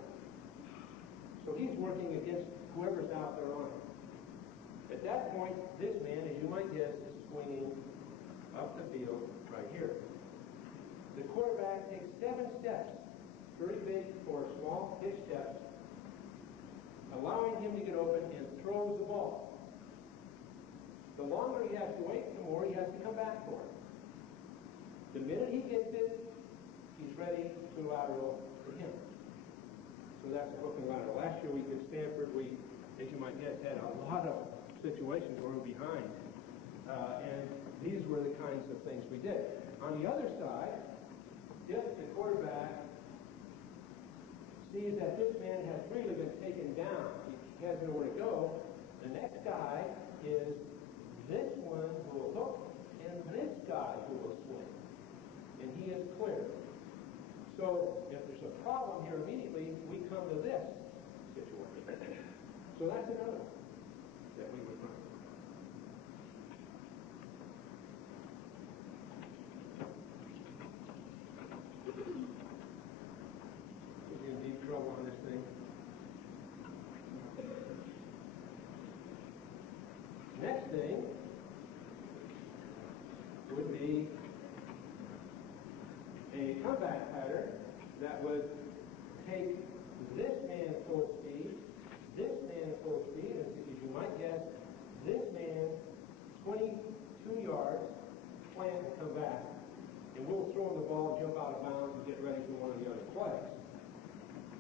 So he's working against whoever's out there on him. At that point, this man, as you might guess, is swinging up the field right here. The quarterback takes 7 steps, very big for small pitch steps, allowing him to get open and throws the ball. The longer he has to wait, the more he has to come back for it. The minute he gets it, he's ready to lateral to him. So that's a hook and lateral. Last year we did Stanford. We, as you might guess, had a lot of situations where we're behind. And these were the kinds of things we did. On the other side, if the quarterback sees that this man has really been taken down, he has nowhere to go, the next guy is this one who will hook and this guy who will swing. And he is clear. So if there's a problem here immediately, we come to this situation. So that's another one that we would run. We're in deep trouble on this thing. Next thing would be a comeback pattern that would take this man full speed, this man full speed, and as you might guess, this man 22 yards, plant and come back, and we'll throw him the ball, jump out of bounds, and get ready for one of the other plays.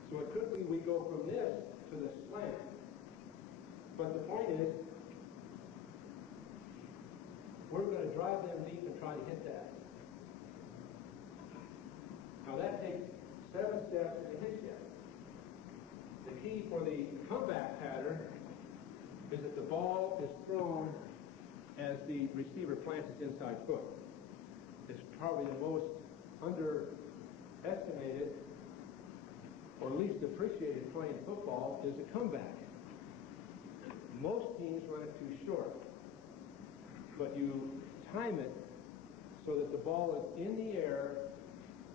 So it could be we go from this to the slant. But the point is, we're going to drive them deep and try to hit that. Now that takes 7 steps to hit that. The key for the comeback pattern is that the ball is thrown as the receiver plants his inside foot. It's probably the most underestimated or least appreciated play in football is a comeback. Most teams run it too short, but you time it so that the ball is in the air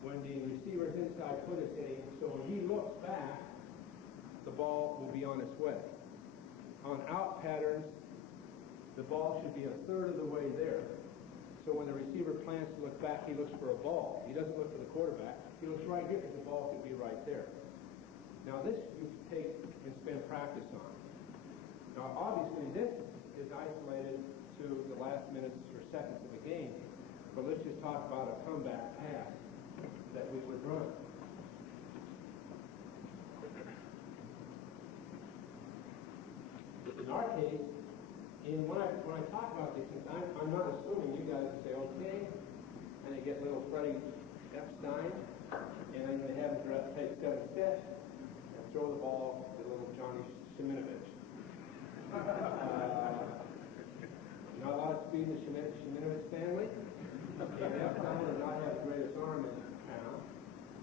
when the receiver's inside foot is hitting, so when he looks back, the ball will be on its way. On out patterns, the ball should be a third of the way there. So when the receiver plans to look back, he looks for a ball. He doesn't look for the quarterback. He looks right here because the ball should be right there. Now this you take and spend practice on. Now obviously this is isolated to the last minutes or seconds of the game, but let's just talk about a comeback pass that we would run. In our case, when I talk about these things, I'm not assuming you guys say, okay, and they get little Freddie Epstein, and then they have him take 7 steps and throw the ball to little Johnny Shiminovich. Not a lot of speed in the Shiminovich family, and Epstein does not have the greatest arm in town,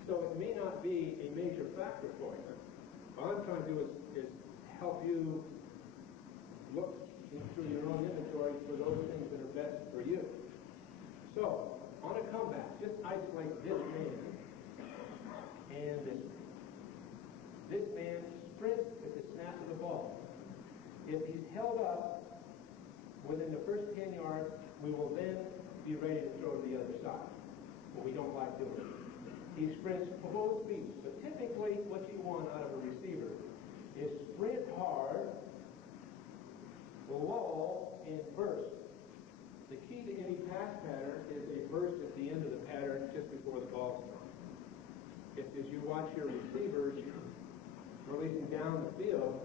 so it may not be a major factor for you. All I'm trying to do is help you look through your own inventory for those things that are best for you. So, on a comeback, just isolate this man and this man. This man sprints at the snap of the ball. If he's held up within the first 10 yards, we will then be ready to throw to the other side. But we don't like doing it. He sprints full speed. But typically, what you want out of a receiver is sprint hard, lull, and burst. The key to any pass pattern is a burst at the end of the pattern just before the ball's thrown. If, as you watch your receivers releasing down the field,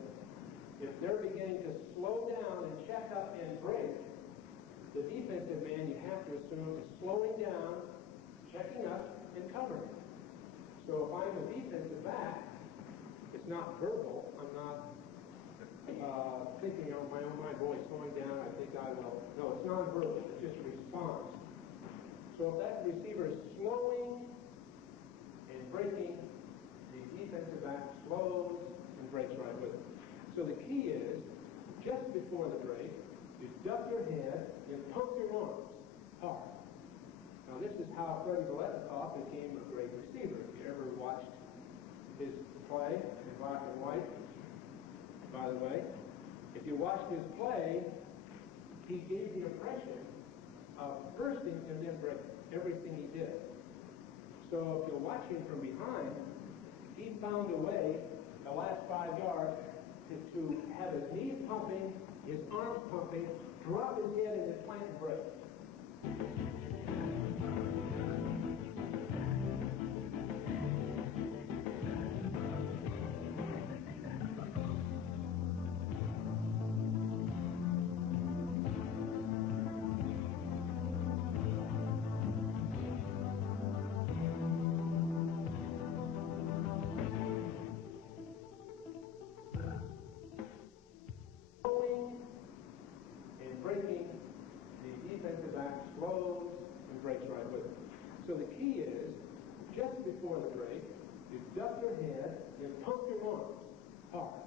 if they're beginning to slow down and check up and break, the defensive man, you have to assume, is slowing down, checking up, and covering. So if I'm a defensive back, it's not verbal. I'm not thinking on my own mind, boy, slowing down, I think I will. No, it's non-verbal. It's just a response. So if that receiver is slowing and breaking, the defensive back slows and breaks right with it. So the key is, just before the break, you duck your head and pump your arms hard. Now this is how Freddie Veletikoff became a great receiver. If you ever watched his play in black and white, by the way, if you watched his play, he gave the impression of bursting and then breaking everything he did. So if you're watching from behind, he found a way, the last 5 yards, to have his knees pumping, his arms pumping, drop his head and then plant and break. Breaking, the defensive back slows and breaks right with it. So the key is, just before the break, you duck your head and pump your arms hard.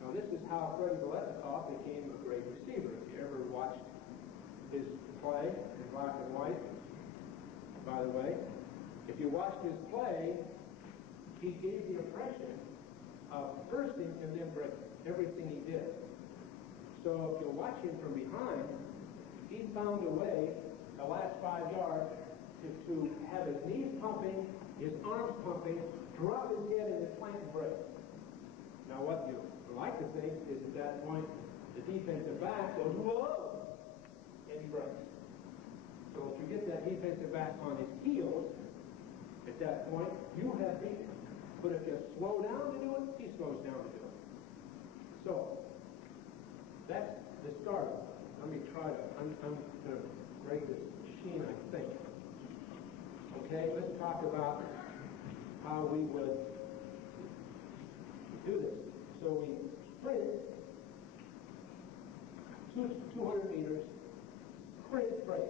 Now this is how Freddie Veletikoff became a great receiver. If you ever watched his play in black and white, by the way, if you watched his play, he gave the impression of bursting and then breaking everything he did. So if you're watching from behind, he found a way, the last 5 yards, to have his knees pumping, his arms pumping, drop his head and then plant and break. Now what you like to think is at that point, the defensive back goes, whoa, and he breaks. So if you get that defensive back on his heels, at that point, you have beaten him. But if you slow down to do it, he slows down to do it. So that's the start. Let me try to, I'm going to break this machine, I think. Okay, let's talk about how we would do this. So we sprint 200 meters, sprint, break.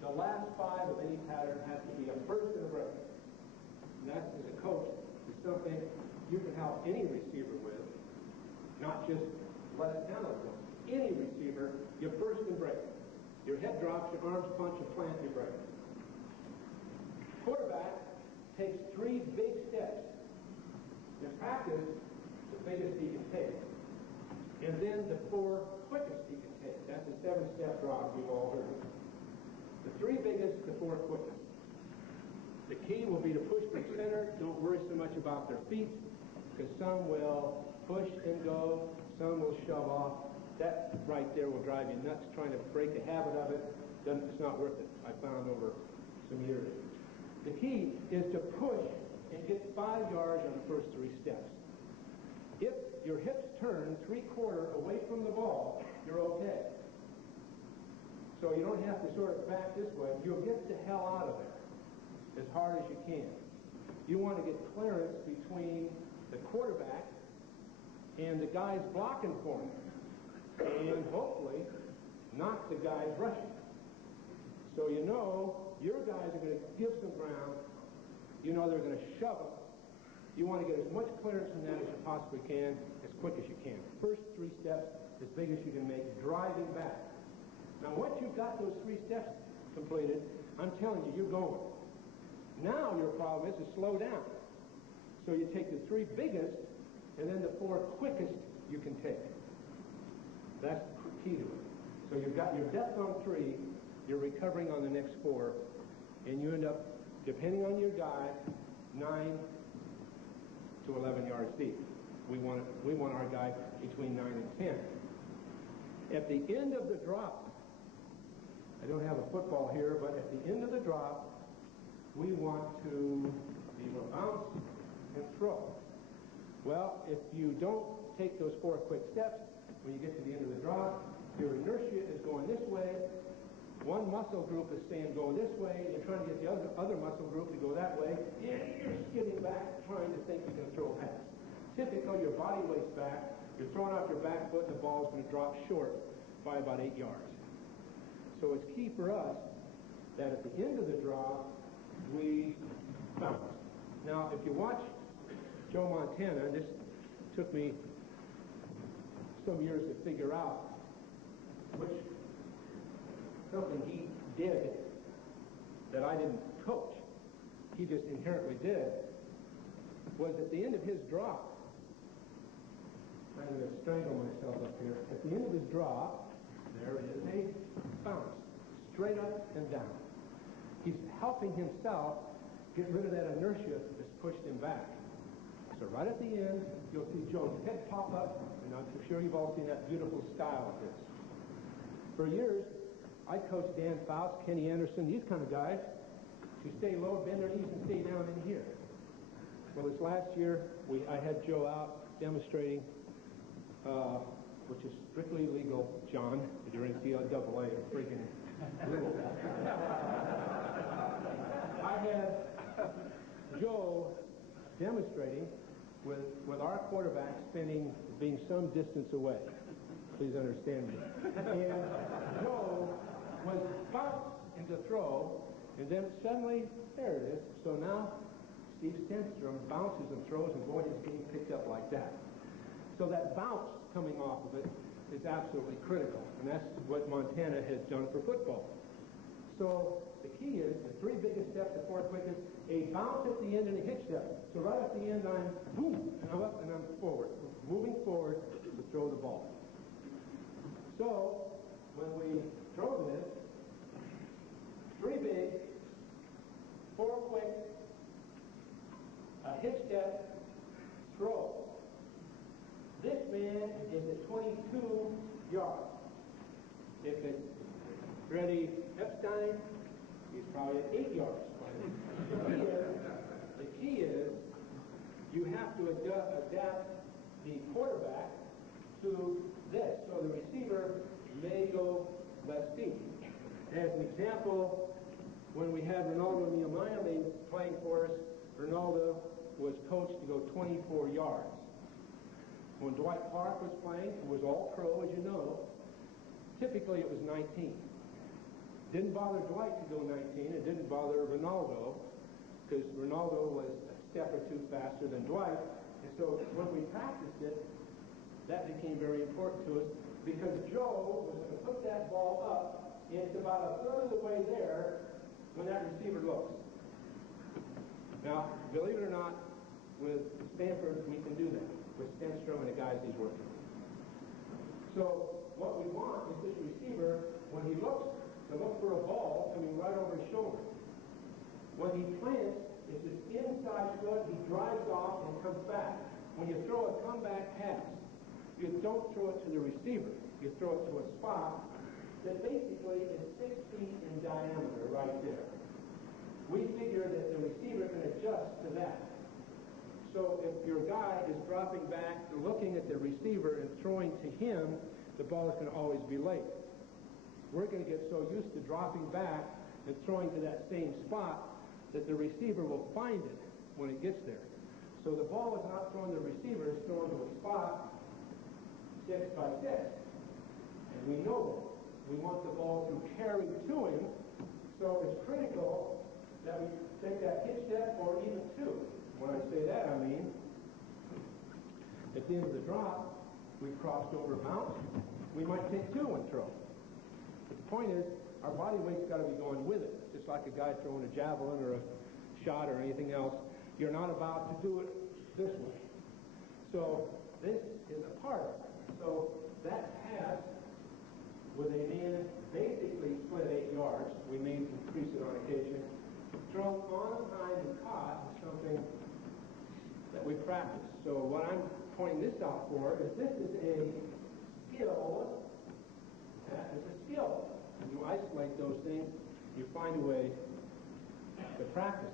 The last 5 of any pattern has to be a burst and a break. And that, as a coach, is something you can help any receiver with, not just let it down. Any receiver, you burst and break. Your head drops, your arms punch, you plant, you break. Quarterback takes 3 big steps. In practice, the biggest he can take. And then the 4 quickest he can take. That's a 7-step drop, you've all heard. The 3 biggest, the 4 quickest. The key will be to push from center. Don't worry so much about their feet, because some will push and go, some will shove off. That right there will drive you nuts trying to break the habit of it. It's not worth it, I found over some years. The key is to push and get 5 yards on the first 3 steps. If your hips turn 3/4 away from the ball, you're okay. So you don't have to sort of back this way. You'll get the hell out of there as hard as you can. You want to get clearance between the quarterback and the guys blocking for him, and hopefully not the guys rushing. So you know your guys are going to give some ground. You know they're going to shove them. You want to get as much clearance from that as you possibly can, as quick as you can. First 3 steps, as big as you can make, driving back. Now once you've got those 3 steps completed, I'm telling you, you're going. Now your problem is to slow down. So you take the 3 biggest, and then the 4 quickest you can take. That's the key to it. So you've got your depth on 3, you're recovering on the next 4, and you end up, depending on your guy, 9 to 11 yards deep. We want our guy between 9 and 10. At the end of the drop, I don't have a football here, but at the end of the drop, we want to be able to bounce and throw. Well, if you don't take those 4 quick steps, when you get to the end of the drop, your inertia is going this way. One muscle group is saying go this way. You're trying to get the other muscle group to go that way. And you're skidding back, trying to think you're going to throw a pass. Typically, your body weight's back. You're throwing off your back foot, and the ball is going to drop short by about 8 yards. So it's key for us that at the end of the drop, we bounce. Now, if you watch Joe Montana, this took me some years to figure out which something he did that I didn't coach, he just inherently did, was at the end of his drop, I'm going to strangle myself up here, at the end of his drop, there is a bounce, straight up and down. He's helping himself get rid of that inertia that's pushed him back. So right at the end, you'll see Joe's head pop up, and I'm sure you've all seen that beautiful style of his. For years, I coached Dan Faust, Kenny Anderson, these kind of guys, to stay low, bend their knees, and stay down in here. Well, this last year, I had Joe out demonstrating, which is strictly legal, John, during CLAA, freaking rule. I had Joe demonstrating with our quarterback being some distance away. Please understand me. And Joe was bounced into throw, and then suddenly, there it is. So now, Steve Stenstrom bounces and throws, and boy, he's getting picked up like that. So that bounce coming off of it is absolutely critical, and that's what Montana has done for football. So the key is the three biggest steps to forward quickness: a bounce at the end and a hitch step. So right at the end, I'm boom, and I'm up and I'm forward, moving forward to throw the ball. So when we throw this, three big, four quick, a hitch step, throw. This man is at 22 yards. If it's Freddie Epstein, he's probably at 8 yards. The key is you have to adapt the quarterback to this. So the receiver may go less deep. As an example, when we had Ronaldo Nehemiah playing for us, Ronaldo was coached to go 24 yards. When Dwight Clark was playing, who was all pro, as you know, typically it was 19. Didn't bother Dwight to go 19. It didn't bother Ronaldo, because Ronaldo was a step or two faster than Dwight. And so when we practiced it, that became very important to us, because Joe was going to put that ball up, and it's about a third of the way there when that receiver looks. Now, believe it or not, with Stanford, we can do that, with Stenstrom and the guys he's working with. So what we want is this receiver, when he looks, to look for a ball coming right over his shoulder. When he plants, it's his inside foot, he drives off and comes back. When you throw a comeback pass, you don't throw it to the receiver. You throw it to a spot that basically is 6 feet in diameter right there. We figure that the receiver can adjust to that. So if your guy is dropping back, looking at the receiver and throwing to him, the ball is going to always be late. We're going to get so used to dropping back and throwing to that same spot that the receiver will find it when it gets there. So the ball is not thrown to the receiver, it's thrown to a spot 6 by 6. And we know that. We want the ball to carry to him, so it's critical that we take that hitch step or even two. When I say that, I mean, at the end of the drop, we've crossed over bounce. We might take two and throw. But the point is, our body weight's got to be going with it. Just like a guy throwing a javelin or a shot or anything else, you're not about to do it this way. So this is a part of it. So that pass with a man basically split 8 yards, we may increase it on occasion, thrown on time and caught is something that we practice. So what I'm pointing this out for is this is a skill. That is a skill. You isolate those things, you find a way to practice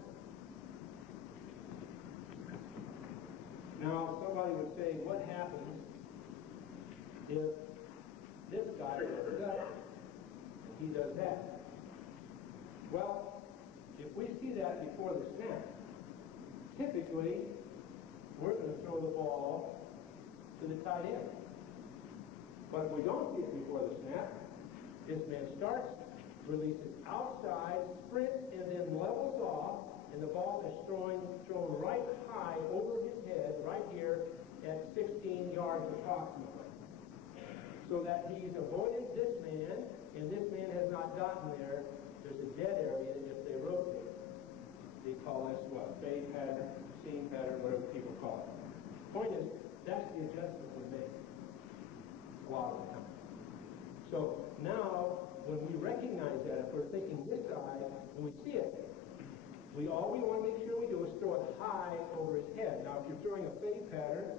them. Now, somebody would say, what happens if this guy does that and he does that? Well, if we see that before the snap, typically we're going to throw the ball to the tight end. But if we don't see it before the snap, this man starts, releases outside, sprints, and then levels off, and the ball is thrown right high over his head, right here, at 16 yards approximately. So that he's avoided this man, and this man has not gotten there. There's a dead area if they rotate. They call this what? Fade pattern, seam pattern, whatever people call it. Point is, that's the adjustment we make a lot of the time. So now, when we recognize that, if we're thinking this side, when we see it, all we want to make sure we do is throw it high over his head. Now, if you're throwing a fade pattern,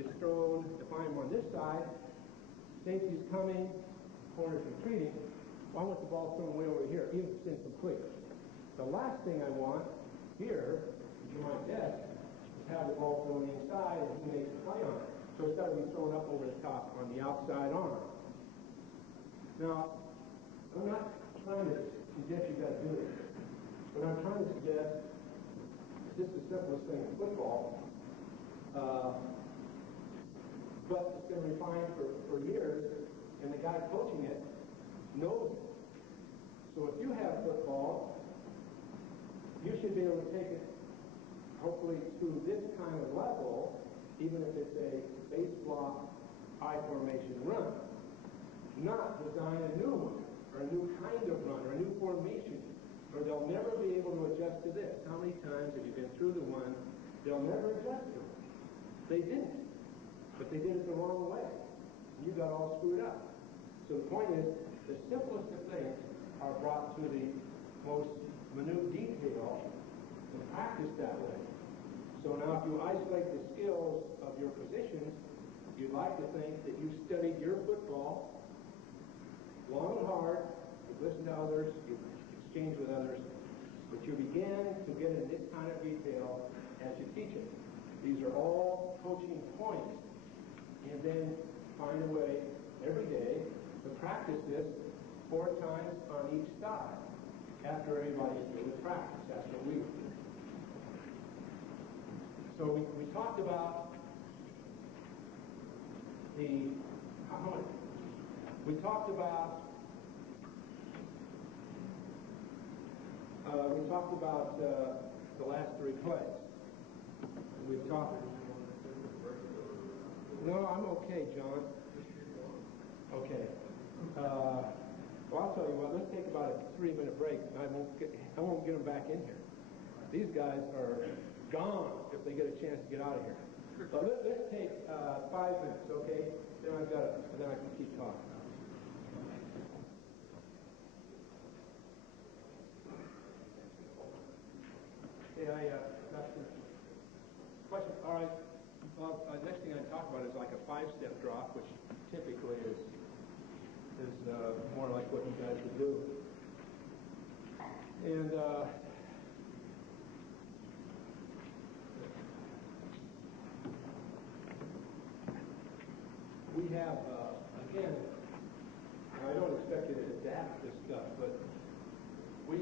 it's thrown, if I'm on this side, safety's coming, corner's retreating, well, I want the ball thrown way over here, even if it's incomplete. The last thing I want here, to my desk, is have the ball thrown inside and he makes a play on it. So it's got to be thrown up over the top on the outside arm. Now, I'm not trying to suggest you got to do this, but I'm trying to suggest this is the simplest thing in football, but it's been refined for years, and the guy coaching it knows it. So if you have football, you should be able to take it, hopefully, to this kind of level, even if it's a base block, high formation run. Not design a new one, or a new kind of run, or a new formation, or they'll never be able to adjust to this. How many times have you been through the one, they'll never adjust to it? They didn't, but they did it the wrong way. You got all screwed up. So the point is, the simplest of things are brought to the most minute detail and practiced that way. So now if you isolate the skills of your positions, you'd like to think that you've studied your football long and hard, you've listened to others, you've exchanged with others, but you begin to get in this kind of detail as you teach it. These are all coaching points, and then find a way every day to practice this 4 times on each side after everybody's through the practice. That's what we would do. So we talked about the last 3 plays. We've talked. No, I'm okay, John. Okay. Well, I'll tell you what. Let's take about a 3-minute break. I won't get them back in here. These guys are gone if they get a chance to get out of here. So let's take 5 minutes, okay? Then I can keep talking. Hey, I got some question. All right. Well, next thing I talk about is like a 5-step drop, which typically is more like what you guys would do. And we have, again, I don't expect you to adapt this stuff, but we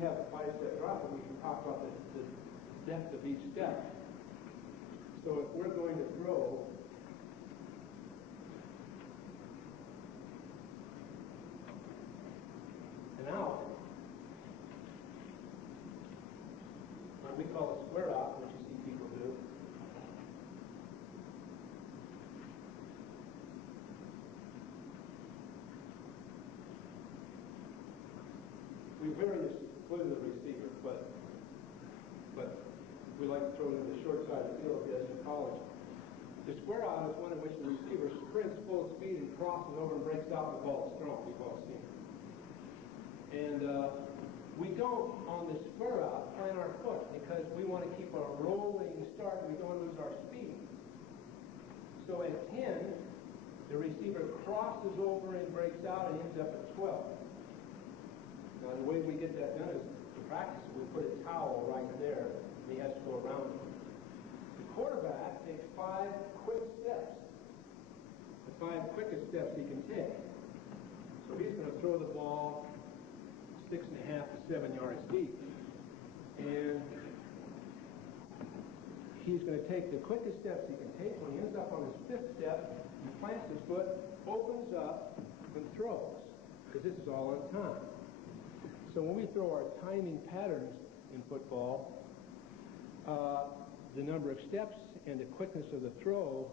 have a 5-step drop, and we can talk about the depth of each step. So if we're going to throw an out, what we call a square out, which you see people do, we vary this including the receiver, but we like to throw it in the short side of the field as in college. The square out is one in which the receiver sprints full speed and crosses over and breaks out the ball strong. We've all seen it. And we don't, on the square out, plant our foot because we want to keep a rolling start and we don't want to lose our speed. So at 10, the receiver crosses over and breaks out and ends up at 12. Now, the way we get that done is to practice. We put a towel right there, and he has to go around it. The quarterback takes 5 quick steps. The 5 quickest steps he can take. So he's going to throw the ball 6.5 to 7 yards deep. And he's going to take the quickest steps he can take. When he ends up on his 5th step, he plants his foot, opens up, and throws. Because this is all on time. So when we throw our timing patterns in football, the number of steps and the quickness of the throw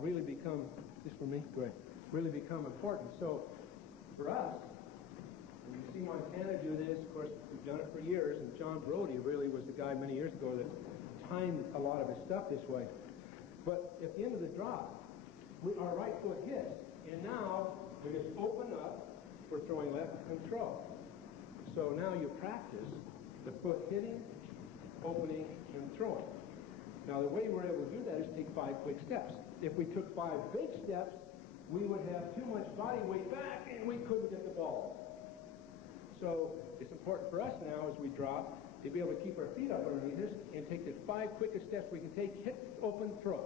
really become, this for me? Great. Really become important. So for us, when you see Montana do this, of course, we've done it for years, and John Brody really was the guy many years ago that timed a lot of his stuff this way. But at the end of the drop, our right foot hits, and now we just open up for throwing left and throw. So now you practice the foot hitting, opening, and throwing. Now the way we're able to do that is take 5 quick steps. If we took 5 big steps, we would have too much body weight back and we couldn't get the ball. So it's important for us now as we drop to be able to keep our feet up underneath us and take the 5 quickest steps we can take, hit, open, throw.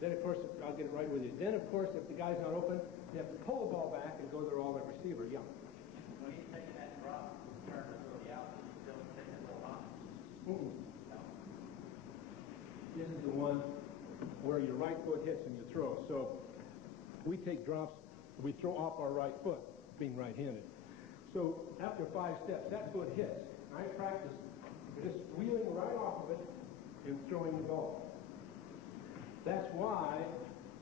Then of course, I'll get it right with you. Then of course, if the guy's not open, you have to pull the ball back and go there all at receiver. Yeah. When he's taking that drop, turn to throw the out, he's still taking a little hop. No. This is the one where your right foot hits and you throw. So we take drops, we throw off our right foot, being right-handed. So after 5 steps, that foot hits. I practice just wheeling right off of it and throwing the ball. That's why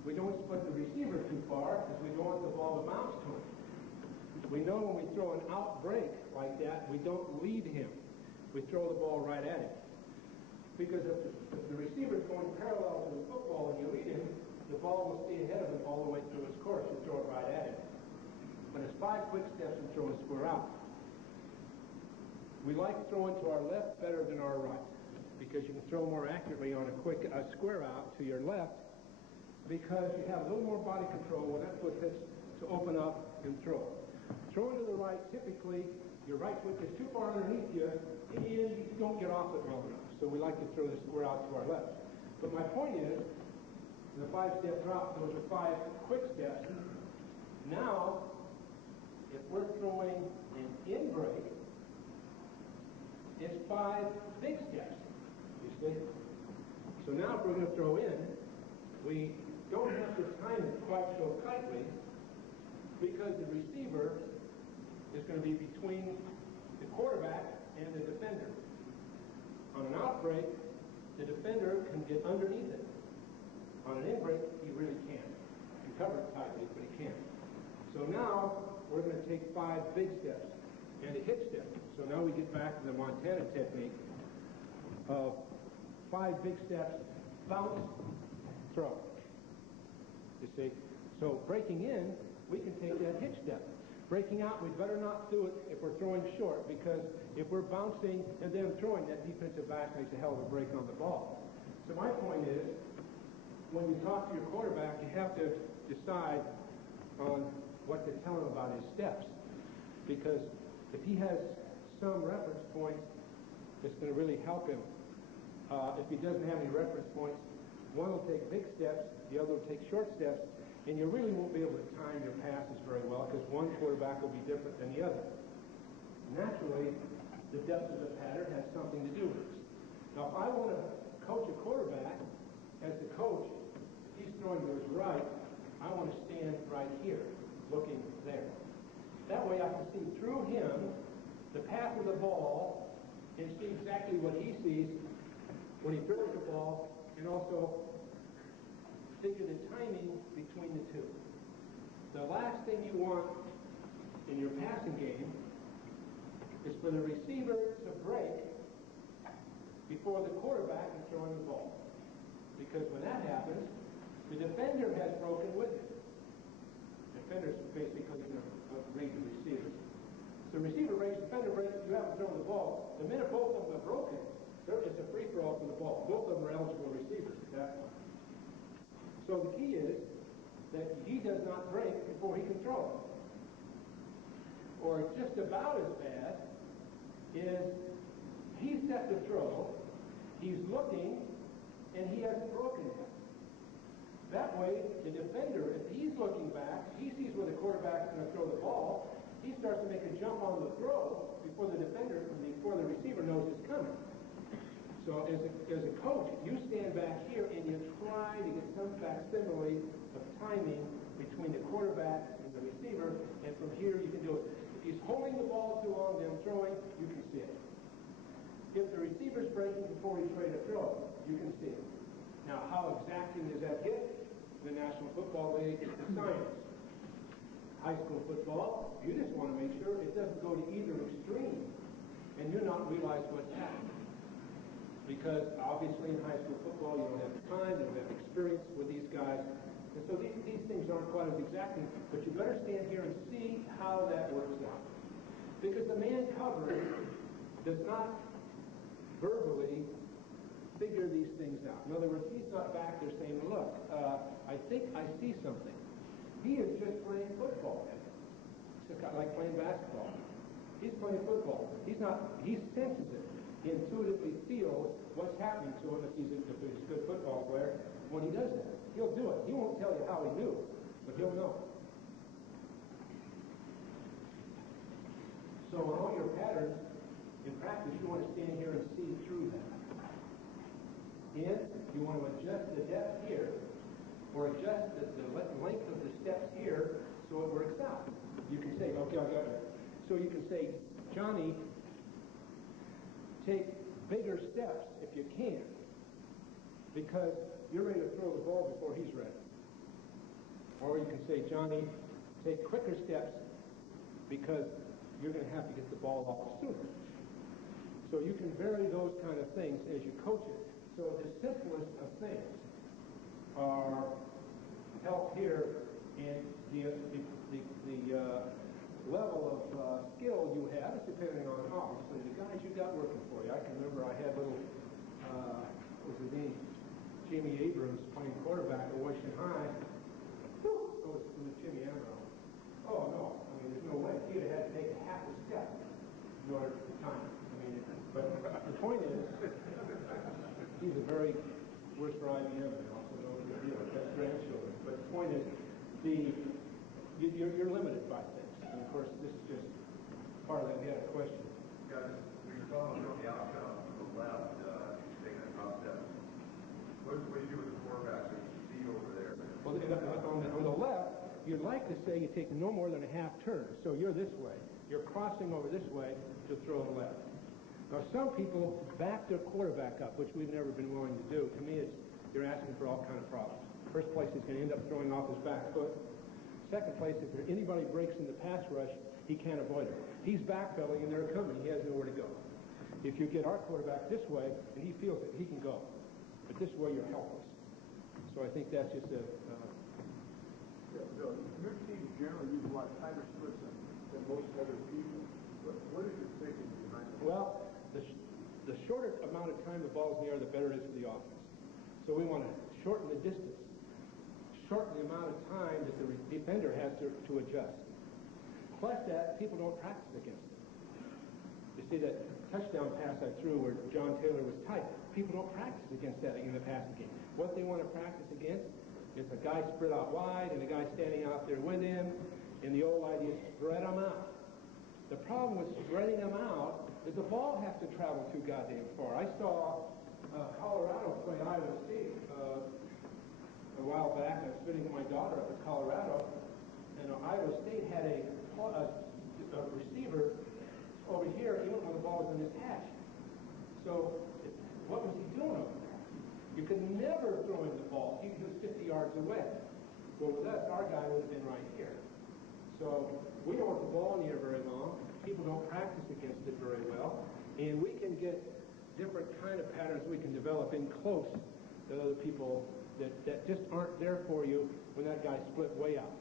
we don't split the receiver too far, because we don't want the ball to bounce to him. We know when we throw an out break like that, we don't lead him. We throw the ball right at him. Because if the receiver is going parallel to the football and you lead him, the ball will stay ahead of him all the way through its course. You throw it right at him. But it's 5 quick steps and throw a square out. We like throwing to our left better than our right, because you can throw more accurately on a square out to your left, because you have a little more body control when that foot hits to open up and throw. Throwing to the right, typically, your right foot is too far underneath you, and you don't get off it well enough. So we like to throw the square out to our left. But my point is, the 5-step drop, those are 5 quick steps. Now, if we're throwing an in break, it's 5 big steps, you see? So now if we're going to throw in, we don't have to time it quite so tightly, because the receiver is going to be between the quarterback and the defender. On an out break, the defender can get underneath it. On an in break, he really can't. He can cover it tightly, but he can't. So now we're going to take 5 big steps and a hit step. So now we get back to the Montana technique of 5 big steps, bounce, throw. You see? So breaking in, we can take that hitch step. Breaking out, we'd better not do it if we're throwing short, because if we're bouncing and then throwing, that defensive back makes a hell of a break on the ball. So my point is, when you talk to your quarterback, you have to decide on what to tell him about his steps. Because if he has some reference points, it's going to really help him. If he doesn't have any reference points, one will take big steps, the other will take short steps, and you really won't be able to time your passes very well, because one quarterback will be different than the other. Naturally, the depth of the pattern has something to do with it. Now, if I want to coach a quarterback, as the coach, if he's throwing to his right, I want to stand right here, looking there. That way I can see through him the path of the ball and see exactly what he sees when he throws the ball, and also figure the timing between the two. The last thing you want in your passing game is for the receiver to break before the quarterback is throwing the ball. Because when that happens, the defender has broken with it. The defender's basically going to read the receiver. So the receiver breaks, the defender breaks, you haven't thrown the ball. The minute both of them are broken, it's a free throw for the ball. Both of them are eligible receivers at that point. So the key is that he does not break before he can throw it. Or just about as bad is he's set to throw, he's looking, and he hasn't broken yet. That way, the defender, if he's looking back, he sees where the quarterback's going to throw the ball, he starts to make a jump on the throw before the receiver knows it's coming. So as a coach, you stand back here and you try to get some facsimile of timing between the quarterback and the receiver, and from here you can do it. If he's holding the ball too long, then throwing, you can see it. If the receiver's breaking before he's ready to throw, you can see it. Now, how exacting does that get? The National Football League is the science. High school football, you just want to make sure it doesn't go to either extreme and you not realize what's happening. Because obviously in high school football you don't have time, you don't have experience with these guys. And so these things aren't quite as exacting, but you better stand here and see how that works out. Because the man covering does not verbally figure these things out. In other words, he's not back there saying, look, I think I see something. He is just playing football. It's just like playing basketball. He's playing football. He senses it. He intuitively feels what's happening to him if he's a good football player. When he does that, he'll do it. He won't tell you how he knew, but he'll know. So in all your patterns, in practice, you want to stand here and see through that. And you want to adjust the depth here, or adjust the length of the steps here so it works out. You can say, okay, I got it. So you can say, Johnny, take bigger steps if you can, because you're ready to throw the ball before he's ready. Or you can say, Johnny, take quicker steps because you're going to have to get the ball off sooner. So you can vary those kind of things as you coach it. So the simplest of things are help here, and the level of skill you have is depending on obviously the guys you got working for you. I can remember I had little what was his name, Jimmy Abrams playing quarterback at Washington High. Whew, it was Jimmy Abrams. Oh no, I mean there's no way he'd have had to take a half a step in order to time. I mean, but the point is, he's a very works for IBM and also knows a good deal. That's grandchildren. But the point is, you're limited by things. And of course, this is just part of that. We had a question. Guys, when you're following on the outbound to the left, you're taking a top step. What do you do with the quarterback that you see over there? Well, on the left, you'd like to say you take no more than a half turn. So you're this way. You're crossing over this way to throw the left. Now, some people back their quarterback up, which we've never been willing to do. To me, you're asking for all kind of problems. First place, he's going to end up throwing off his back foot. Second place, if anybody breaks in the pass rush, he can't avoid it. He's backpedaling and they're coming. He has nowhere to go. If you get our quarterback this way, and he feels it, he can go. But this way, you're helpless. So I think that's just a... Your team generally use a lot tighter splits than most other people. What is your thinking behind that? Well, the shorter amount of time the ball's in the air, the better it is for the offense. So we want to shorten the distance, shorten the amount of time that the defender has to adjust. Plus that, people don't practice against it. You see that touchdown pass I threw where John Taylor was tight. People don't practice against that in the passing game. What they want to practice against is a guy spread out wide and a guy standing out there with him, and the old idea is spread them out. The problem with spreading them out is the ball has to travel too goddamn far. I saw Colorado play Iowa State a while back. I was visiting my daughter up at Colorado, and Iowa State had a receiver over here. He went when the ball was in his hatch. So what was he doing over there? You could never throw him the ball. He was 50 yards away. Well, with us, our guy would have been right here. So we don't want the ball in the air very long. People don't practice against it very well. And we can get different kind of patterns we can develop in close to other people that just aren't there for you when that guy split way out.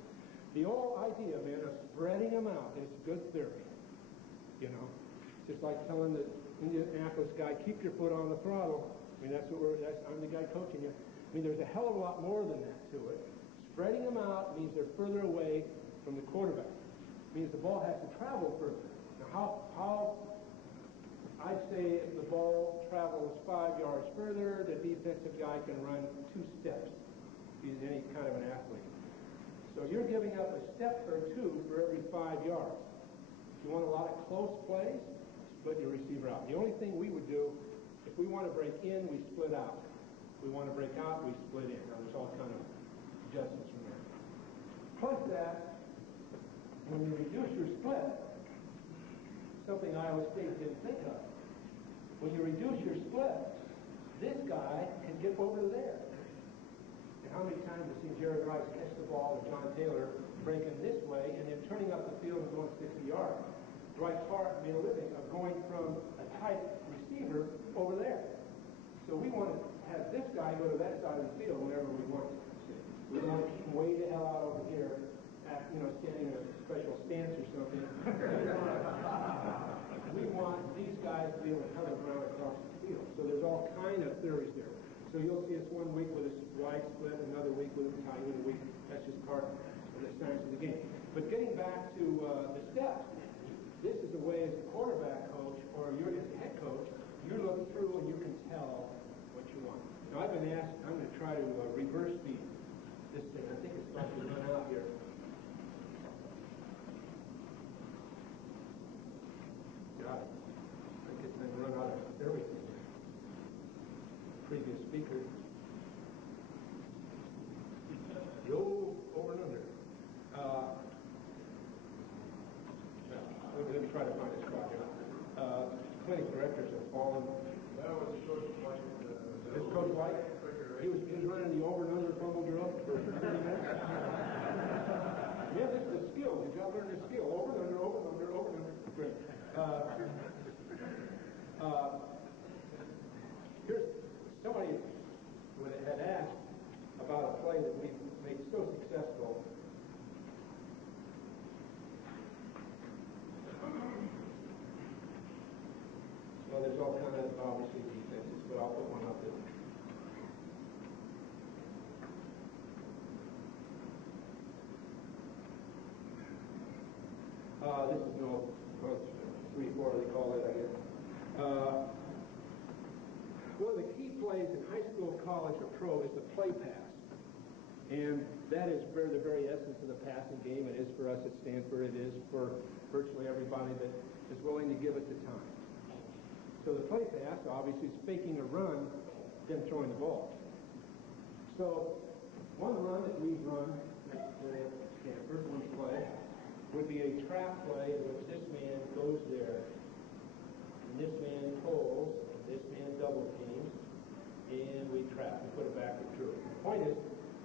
The old idea, man, of spreading them out is good theory. You know, just like telling the Indianapolis guy, keep your foot on the throttle. I mean, I'm the guy coaching you. I mean, there's a hell of a lot more than that to it. Spreading them out means they're further away from the quarterback. It means the ball has to travel further. Now, how I'd say if the ball travels 5 yards further, the defensive guy can run 2 steps. He's any kind of an athlete. So you're giving up a step or 2 for every 5 yards. If you want a lot of close plays, split your receiver out. The only thing we would do, if we want to break in, we split out. If we want to break out, we split in. Now, there's all kind of adjustments from there. Plus that, when you reduce your split, something Iowa State didn't think of. When you reduce your split, this guy can get over to there. And how many times have you seen Jerry Rice catch the ball or John Taylor breaking this way and then turning up the field and going 60 yards? Dwight Clark made a living of going from a tight receiver over there. So we want to have this guy go to that side of the field whenever we want to. We don't want to keep him way the hell out over here, standing in a special stance or something. We want these guys to be able to cover ground across the field. So there's all kind of theories there. So you'll see us one week with a wide split, another week with a tight, and a week. That's just part of the science of the game. But getting back to the steps, this is the way as a quarterback coach or you're as a head coach, you look through and you can tell what you want. Now I've been asked, I'm going to try to reverse this thing. I think it's about to run out here. Got it. I guess I'm going to run out of everything. Previous speaker. Go over and under. Let me try to find a spot here. Clinic directors have fallen. That was Coach White. This Coach White? He was running the over and under fumble drill for 30 minutes. Yeah, this is a skill. You got to learn this skill. Over and under, over and under, over and under. Great. Here's somebody had asked about a play that we made so successful. Well, there's all kind of obviously defenses, but I'll put one up there. This is no 3-4 they call it, I guess. One of the key plays in high school, college, or pro is the play pass. And that is for the very essence of the passing game. It is for us at Stanford. It is for virtually everybody that is willing to give it the time. So the play pass, obviously, is faking a run, then throwing the ball. So one run that we've run at Stanford, one play, would be a trap play in which this man goes there, and this man pulls, and this man double teams, and we trap and put it back through. The point is,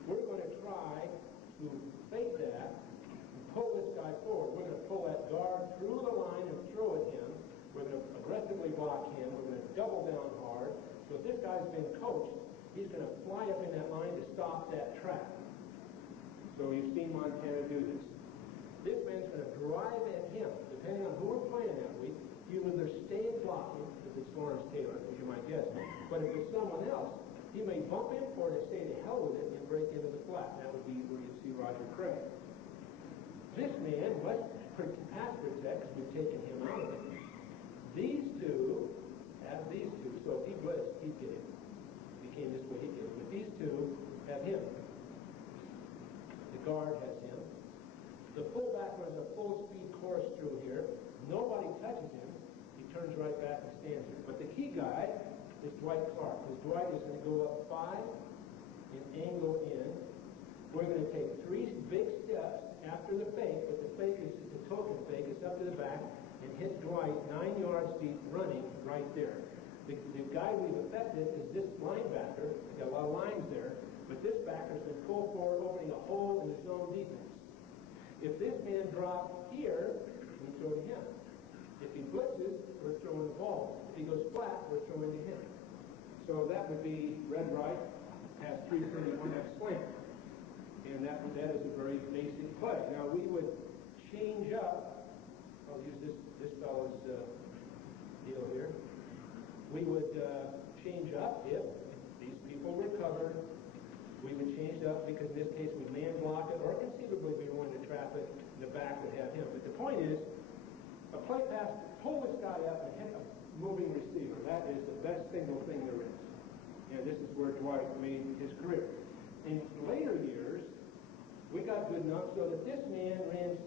we're going to try to fake that and pull this guy forward. We're going to pull that guard through the line and throw at him. We're going to aggressively block him. We're going to double down hard. So if this guy's been coached, he's going to fly up in that line to stop that trap. So you've seen Montana do this. This man's going to drive at him, depending on who we're playing that week. He'll either stay in blocking, if it's Lawrence Taylor, as you might guess. But if it's someone else, he may bump him or to stay to hell with it and break into the flat. That would be where you'd see Roger Craig. This man was pass protect because we've taken him out of it. These two have these two. So if he blitzed, he'd get him. If he came this way, he'd get him. But these two have him. The guard has him. The fullback runs a full-speed course through here. Nobody touches him. He turns right back and stands here. But the key guy is Dwight Clark. Because Dwight is going to go up 5 and angle in. We're going to take 3 big steps after the fake, but the fake is a token fake. It's up to the back and hit Dwight 9 yards deep running right there. The guy we've affected is this linebacker. We've got a lot of lines there. But this backer's been pulled forward, opening a hole in his zone defense. If this man drops here, we throw to him. If he blitzes, we're throwing the ball. If he goes flat, we're throwing to him. So that would be red right, pass 331, that's slant. And that is a very basic play. Now we would change up, I'll use this fellow's deal here. We would change up if these people were covered. We would change it up because in this case we'd man block it, or conceivably we wanted to trap it, and the back would have him. But the point is, a play pass, pull this guy up and hit a moving receiver. That is the best single thing there is. And this is where Dwight made his career. In later years, we got good enough so that this man ran